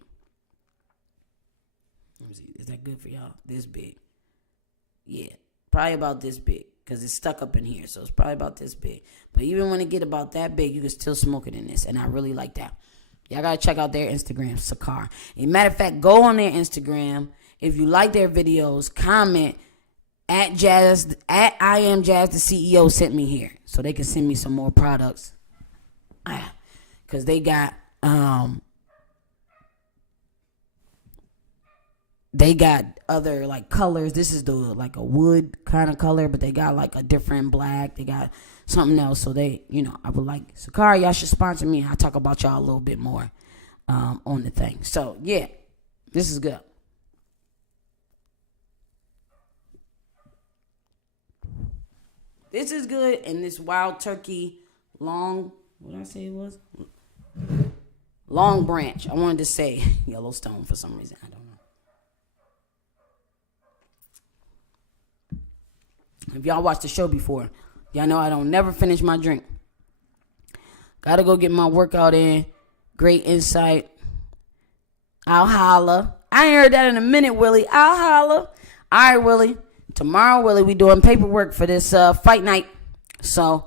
Let me see. Is that good for y'all? This big. Yeah. Probably about this big. Because it's stuck up in here. So it's probably about this big. But even when it get about that big, you can still smoke it in this. And I really like that. Y'all got to check out their Instagram, Sakar. As a matter of fact, go on their Instagram. If you like their videos, comment. At I am Jazz, the CEO sent me here, so they can send me some more products. Cause they got other like colors. This is like a wood kind of color, but they got like a different black. They got something else. So they, I would like Sakari. Y'all should sponsor me. I'll talk about y'all a little bit more on the thing. So yeah, this is good. This is good, and this Wild Turkey what did I say it was? Long Branch. I wanted to say Yellowstone for some reason. I don't know. If y'all watched the show before, y'all know I don't never finish my drink. Gotta go get my workout in. Great insight. I'll holla. I ain't heard that in a minute, Willie. I'll holla. All right, Willie. Tomorrow, Willie, we doing paperwork for this fight night. So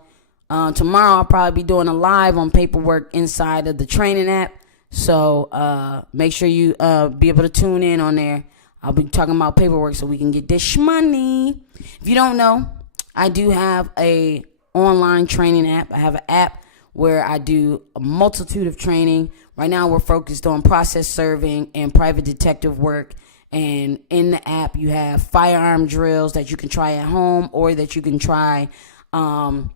tomorrow I'll probably be doing a live on paperwork inside of the training app. So make sure you be able to tune in on there. I'll be talking about paperwork so we can get this money. If you don't know, I do have a online training app. I have an app where I do a multitude of training. Right now we're focused on process serving and private detective work. And in the app, you have firearm drills that you can try at home or that you can try on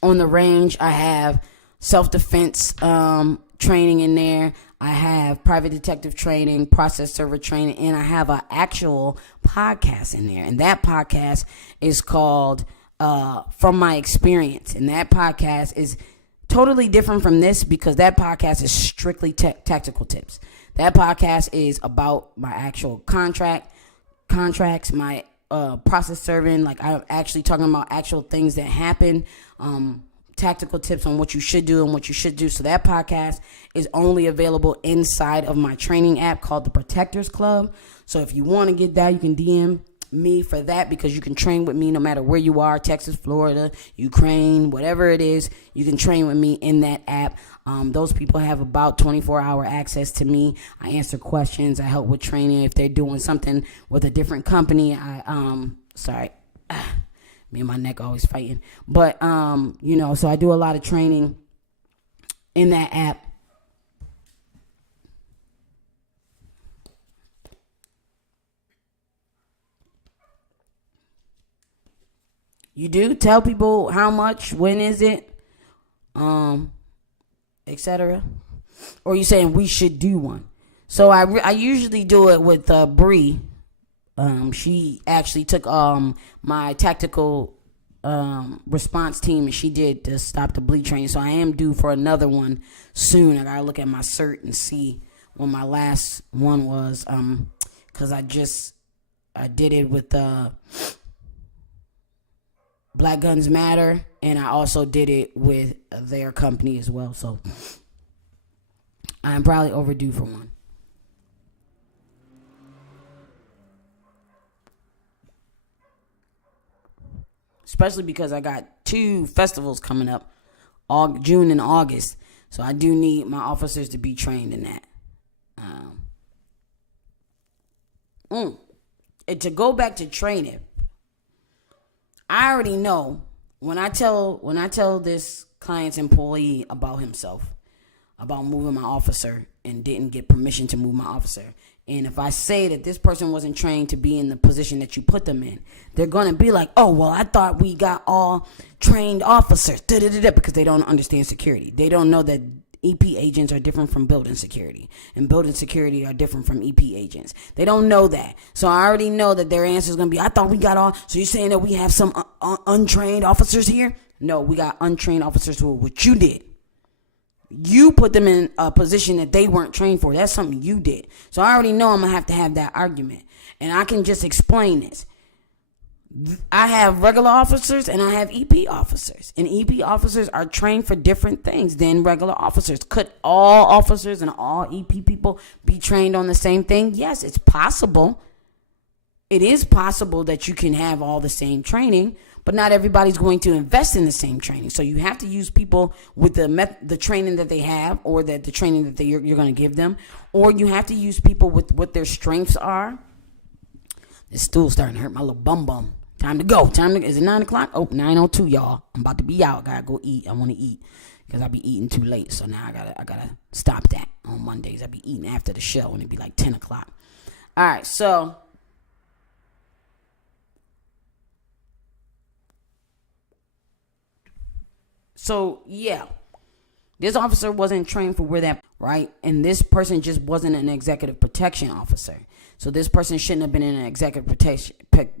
the range. I have self-defense training in there. I have private detective training, process server training, and I have an actual podcast in there. And that podcast is called From My Experience. And that podcast is totally different from this because that podcast is strictly tactical tips. That podcast is about my actual contracts, my process serving. Like I'm actually talking about actual things that happen, tactical tips on what you should do and what you should do. So that podcast is only available inside of my training app called the Protectors Club. So if you want to get that, you can DM me for that, because you can train with me no matter where you are, Texas, Florida, Ukraine, whatever it is. You can train with me in that app. Those people have about 24-hour access to me. I answer questions. I help with training. If they're doing something with a different company, me and my neck always fighting. But, so I do a lot of training in that app. You do tell people how much, when is it, etc. Or you saying we should do one? So I usually do it with Bree. She actually took my tactical response team, and she did the Stop the Bleed training. So I am due for another one soon. I gotta look at my cert and see when my last one was, because I did it with Black Guns Matter, and I also did it with their company as well. So I'm probably overdue for one. Especially because I got 2 festivals coming up, June and August. So I do need my officers to be trained in that. And to go back to training, I already know when I tell this client's employee about himself, about moving my officer and didn't get permission to move my officer. And if I say that this person wasn't trained to be in the position that you put them in, they're going to be like, oh, well, I thought we got all trained officers, because they don't understand security. They don't know that EP agents are different from building security, and building security are different from EP agents. They don't know that. So I already know that their answer is going to be, I thought we got all. So you're saying that we have some untrained officers here? No, we got untrained officers who are what you did. You put them in a position that they weren't trained for. That's something you did. So I already know I'm going to have that argument. And I can just explain this. I have regular officers and I have EP officers. And EP officers are trained for different things than regular officers. Could all officers and all EP people be trained on the same thing? Yes, it's possible. It is possible that you can have all the same training, but not everybody's going to invest in the same training. So you have to use people with the training that they have, or the training that you're going to give them, or you have to use people with what their strengths are. This stool's starting to hurt my little bum. Time to go. Is it 9 o'clock? Oh, 9:02, y'all. I'm about to be out. Gotta go eat. I want to eat because I be eating too late. So now I gotta stop that. On Mondays, I be eating after the show, and it be like 10 o'clock. All right, so yeah, this officer wasn't trained for where that, right? And this person just wasn't an executive protection officer. So this person shouldn't have been in an executive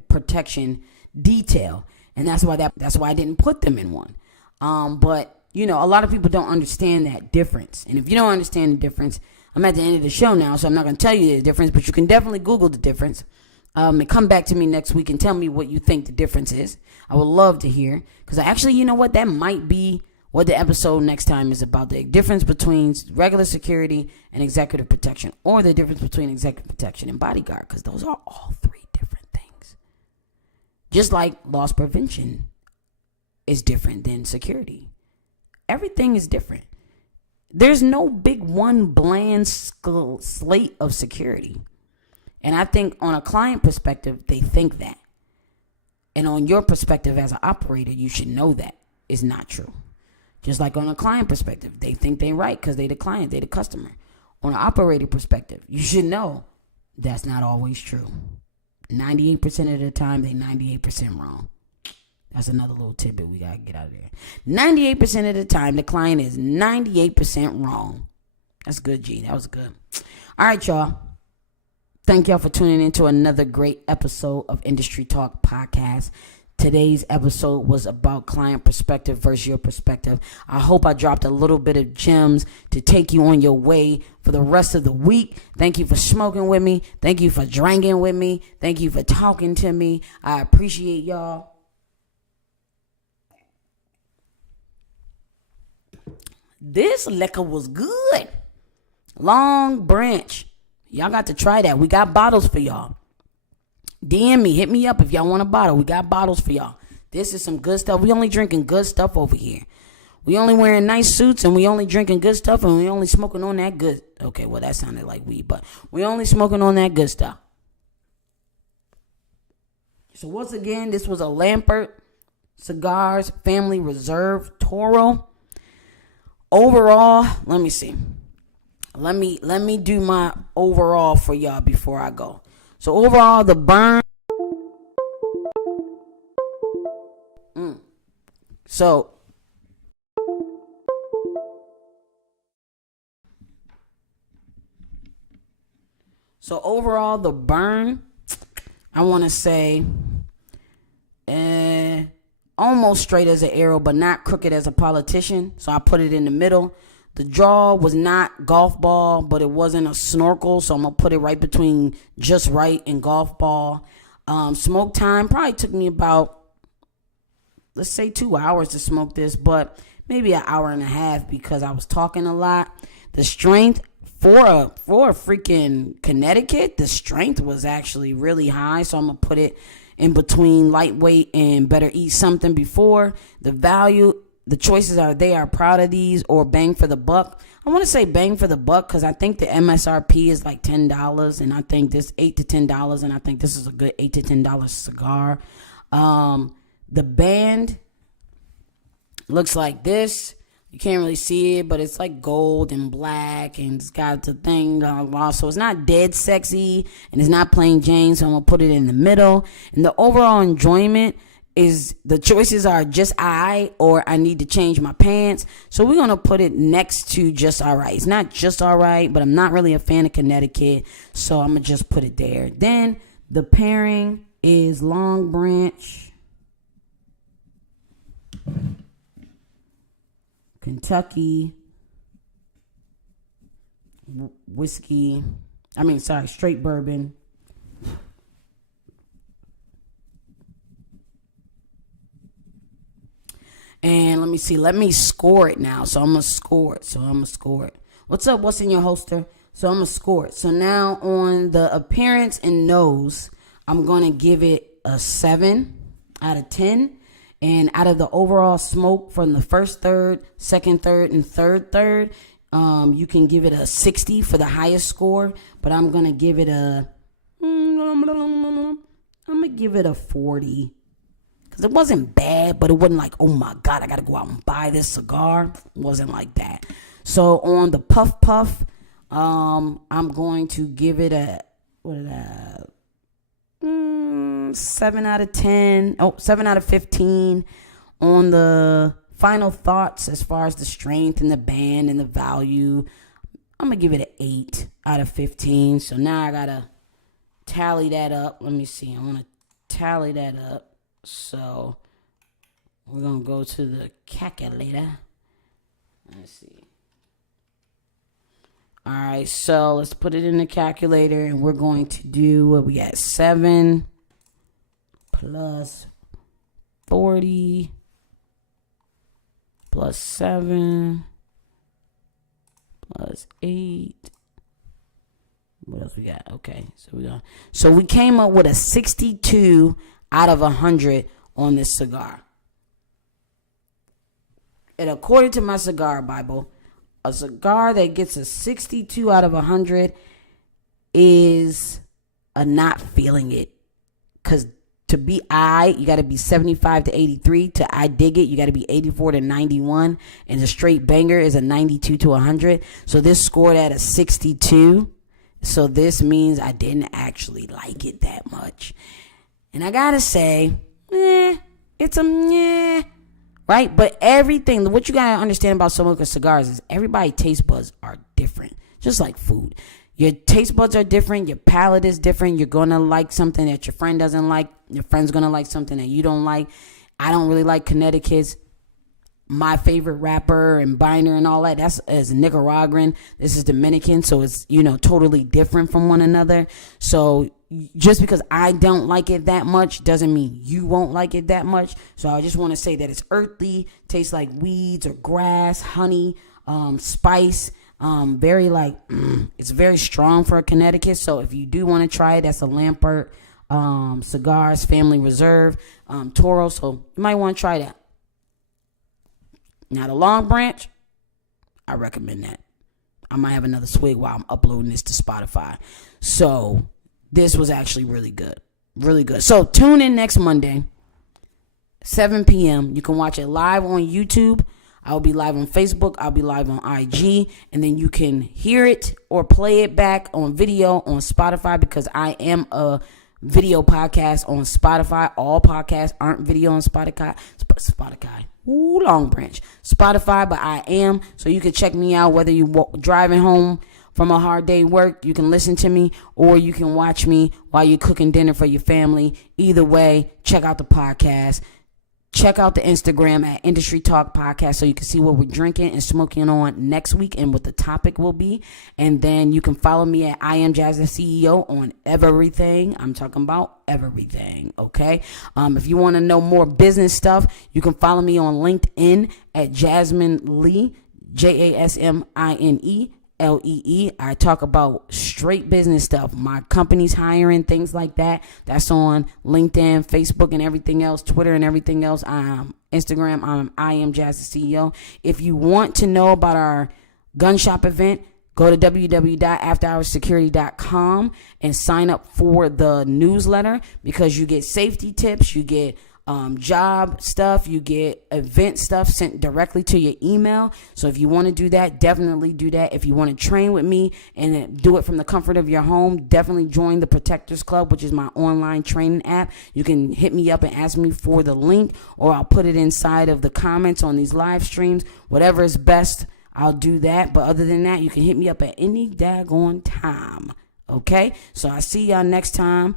protection detail, and that's why I didn't put them in one. But a lot of people don't understand that difference. And if you don't understand the difference, I'm at the end of the show now, so I'm not going to tell you the difference, but you can definitely Google the difference. And come back to me next week and tell me what you think the difference is. I would love to hear, because actually, you know what? That might be what the episode next time is about, the difference between regular security and executive protection, or the difference between executive protection and bodyguard, because those are all 3 different things. Just like loss prevention is different than security. Everything is different. There's no big one bland slate of security. And I think on a client perspective, they think that. And on your perspective as an operator, you should know that is not true. Just like on a client perspective, they think they're right because they the client, they the customer. On an operator perspective, you should know that's not always true. 98% of the time, they 98% wrong. That's another little tidbit we got to get out of there. 98% of the time, the client is 98% wrong. That's good, G. That was good. All right, y'all. Thank y'all for tuning into another great episode of Industry Talk Podcast. Today's episode was about client perspective versus your perspective. I hope I dropped a little bit of gems to take you on your way for the rest of the week. Thank you for smoking with me. Thank you for drinking with me. Thank you for talking to me. I appreciate y'all. This liquor was good. Long Branch. Y'all got to try that. We got bottles for y'all. DM me, hit me up if y'all want a bottle. We got bottles for y'all. This is some good stuff. We only drinking good stuff over here. We only wearing nice suits, and we only drinking good stuff, and we only smoking on that good. Okay, well, that sounded like weed, but we only smoking on that good stuff. So once again, this was a Lampert Cigars Family Reserve Toro. Overall, let me see. Let me do my overall for y'all before I go. So overall, the burn. So overall, the burn, I want to say, almost straight as an arrow, but not crooked as a politician. So I put it in the middle. The draw was not golf ball, but it wasn't a snorkel. So I'm going to put it right between just right and golf ball. Smoke time probably took me about, let's say 2 hours to smoke this, but maybe an hour and a half because I was talking a lot. The strength for a freaking Connecticut, the strength was actually really high. So I'm going to put it in between lightweight and better eat something before. The value, the choices are they are proud of these or bang for the buck. I want to say bang for the buck because I think the MSRP is like $10 and I think this $8 to $10 and I think this is a good $8 to $10 cigar. The band looks like this. You can't really see it, but it's like gold and black, and it's got the thing. So it's not dead sexy, and it's not plain Jane, so I'm going to put it in the middle. And the overall enjoyment is the choices are just or I need to change my pants. So we're going to put it next to just all right. It's not just all right, but I'm not really a fan of Connecticut, so I'm going to just put it there. Then the pairing is Long Branch, Kentucky whiskey. Straight bourbon. And let me see. Let me score it now. So I'm going to score it. What's up? What's in your holster? So I'm going to score it. So now on the appearance and nose, I'm going to give it a 7 out of 10. And out of the overall smoke from the first third, second third, and third third, you can give it a 60 for the highest score. But I'm going to give it a 40. Because it wasn't bad, but it wasn't like, oh my God, I got to go out and buy this cigar. It wasn't like that. So on the puff, I'm going to give it a, 7 out of 10. 7 out of 15. On the final thoughts as far as the strength and the band and the value, I'm going to give it an 8 out of 15. So now I got to tally that up. Let me see. I want to tally that up. So we're going to go to the calculator. Let's see. All right, so let's put it in the calculator, and we're going to do what we got. 7 plus 40 plus 7 plus 8. What else we got? Okay, so we came up with a 62 out of 100 on this cigar. And according to my cigar Bible, a cigar that gets a 62 out of 100 is a not feeling it. Because to be you got to be 75 to 83. To I dig it, you got to be 84 to 91. And a straight banger is a 92 to 100. So this scored at a 62. So this means I didn't actually like it that much. And I got to say, it's a right? But everything, what you got to understand about smoking cigars is everybody's taste buds are different, just like food. Your taste buds are different. Your palate is different. You're going to like something that your friend doesn't like. Your friend's going to like something that you don't like. I don't really like Connecticut's. My favorite rapper and binder and all that, that's is Nicaraguan. This is Dominican, so it's, totally different from one another. So just because I don't like it that much doesn't mean you won't like it that much. So I just want to say that it's earthy, tastes like weeds or grass, honey, spice, very it's very strong for a Connecticut. So if you do want to try it, that's a Lampert Cigars, Family Reserve, Toro. So you might want to try that. Now the Long Branch, I recommend that. I might have another swig while I'm uploading this to Spotify. So this was actually really good. Really good. So tune in next Monday, 7 p.m. You can watch it live on YouTube. I'll be live on Facebook. I'll be live on IG. And then you can hear it or play it back on video on Spotify, because I am a video podcast on Spotify. All podcasts aren't video on Spotify. Long Branch. Spotify, but I am. So you can check me out whether you're driving home from a hard day work. You can listen to me, or you can watch me while you're cooking dinner for your family. Either way, check out the podcast. Check out the Instagram at Industry Talk Podcast so you can see what we're drinking and smoking on next week and what the topic will be. And then you can follow me at I Am Jazz the CEO on everything. I'm talking about everything, okay? If you want to know more business stuff, you can follow me on LinkedIn at Jasmine Lee, JasmineLee. I talk about straight business stuff. My company's hiring, things like that. That's on LinkedIn, Facebook, and everything else, Twitter and everything else. Instagram, I Am Jazz the CEO. If you want to know about our gun shop event, go to www.afterhoursecurity.com and sign up for the newsletter, because you get safety tips, you get job stuff, you get event stuff sent directly to your email. So if you want to do that, definitely do that. If you want to train with me and do it from the comfort of your home, definitely join the Protectors Club, which is my online training app. You can hit me up and ask me for the link, or I'll put it inside of the comments on these live streams. Whatever is best, I'll do that. But other than that, you can hit me up at any daggone time. Okay? So I see y'all next time.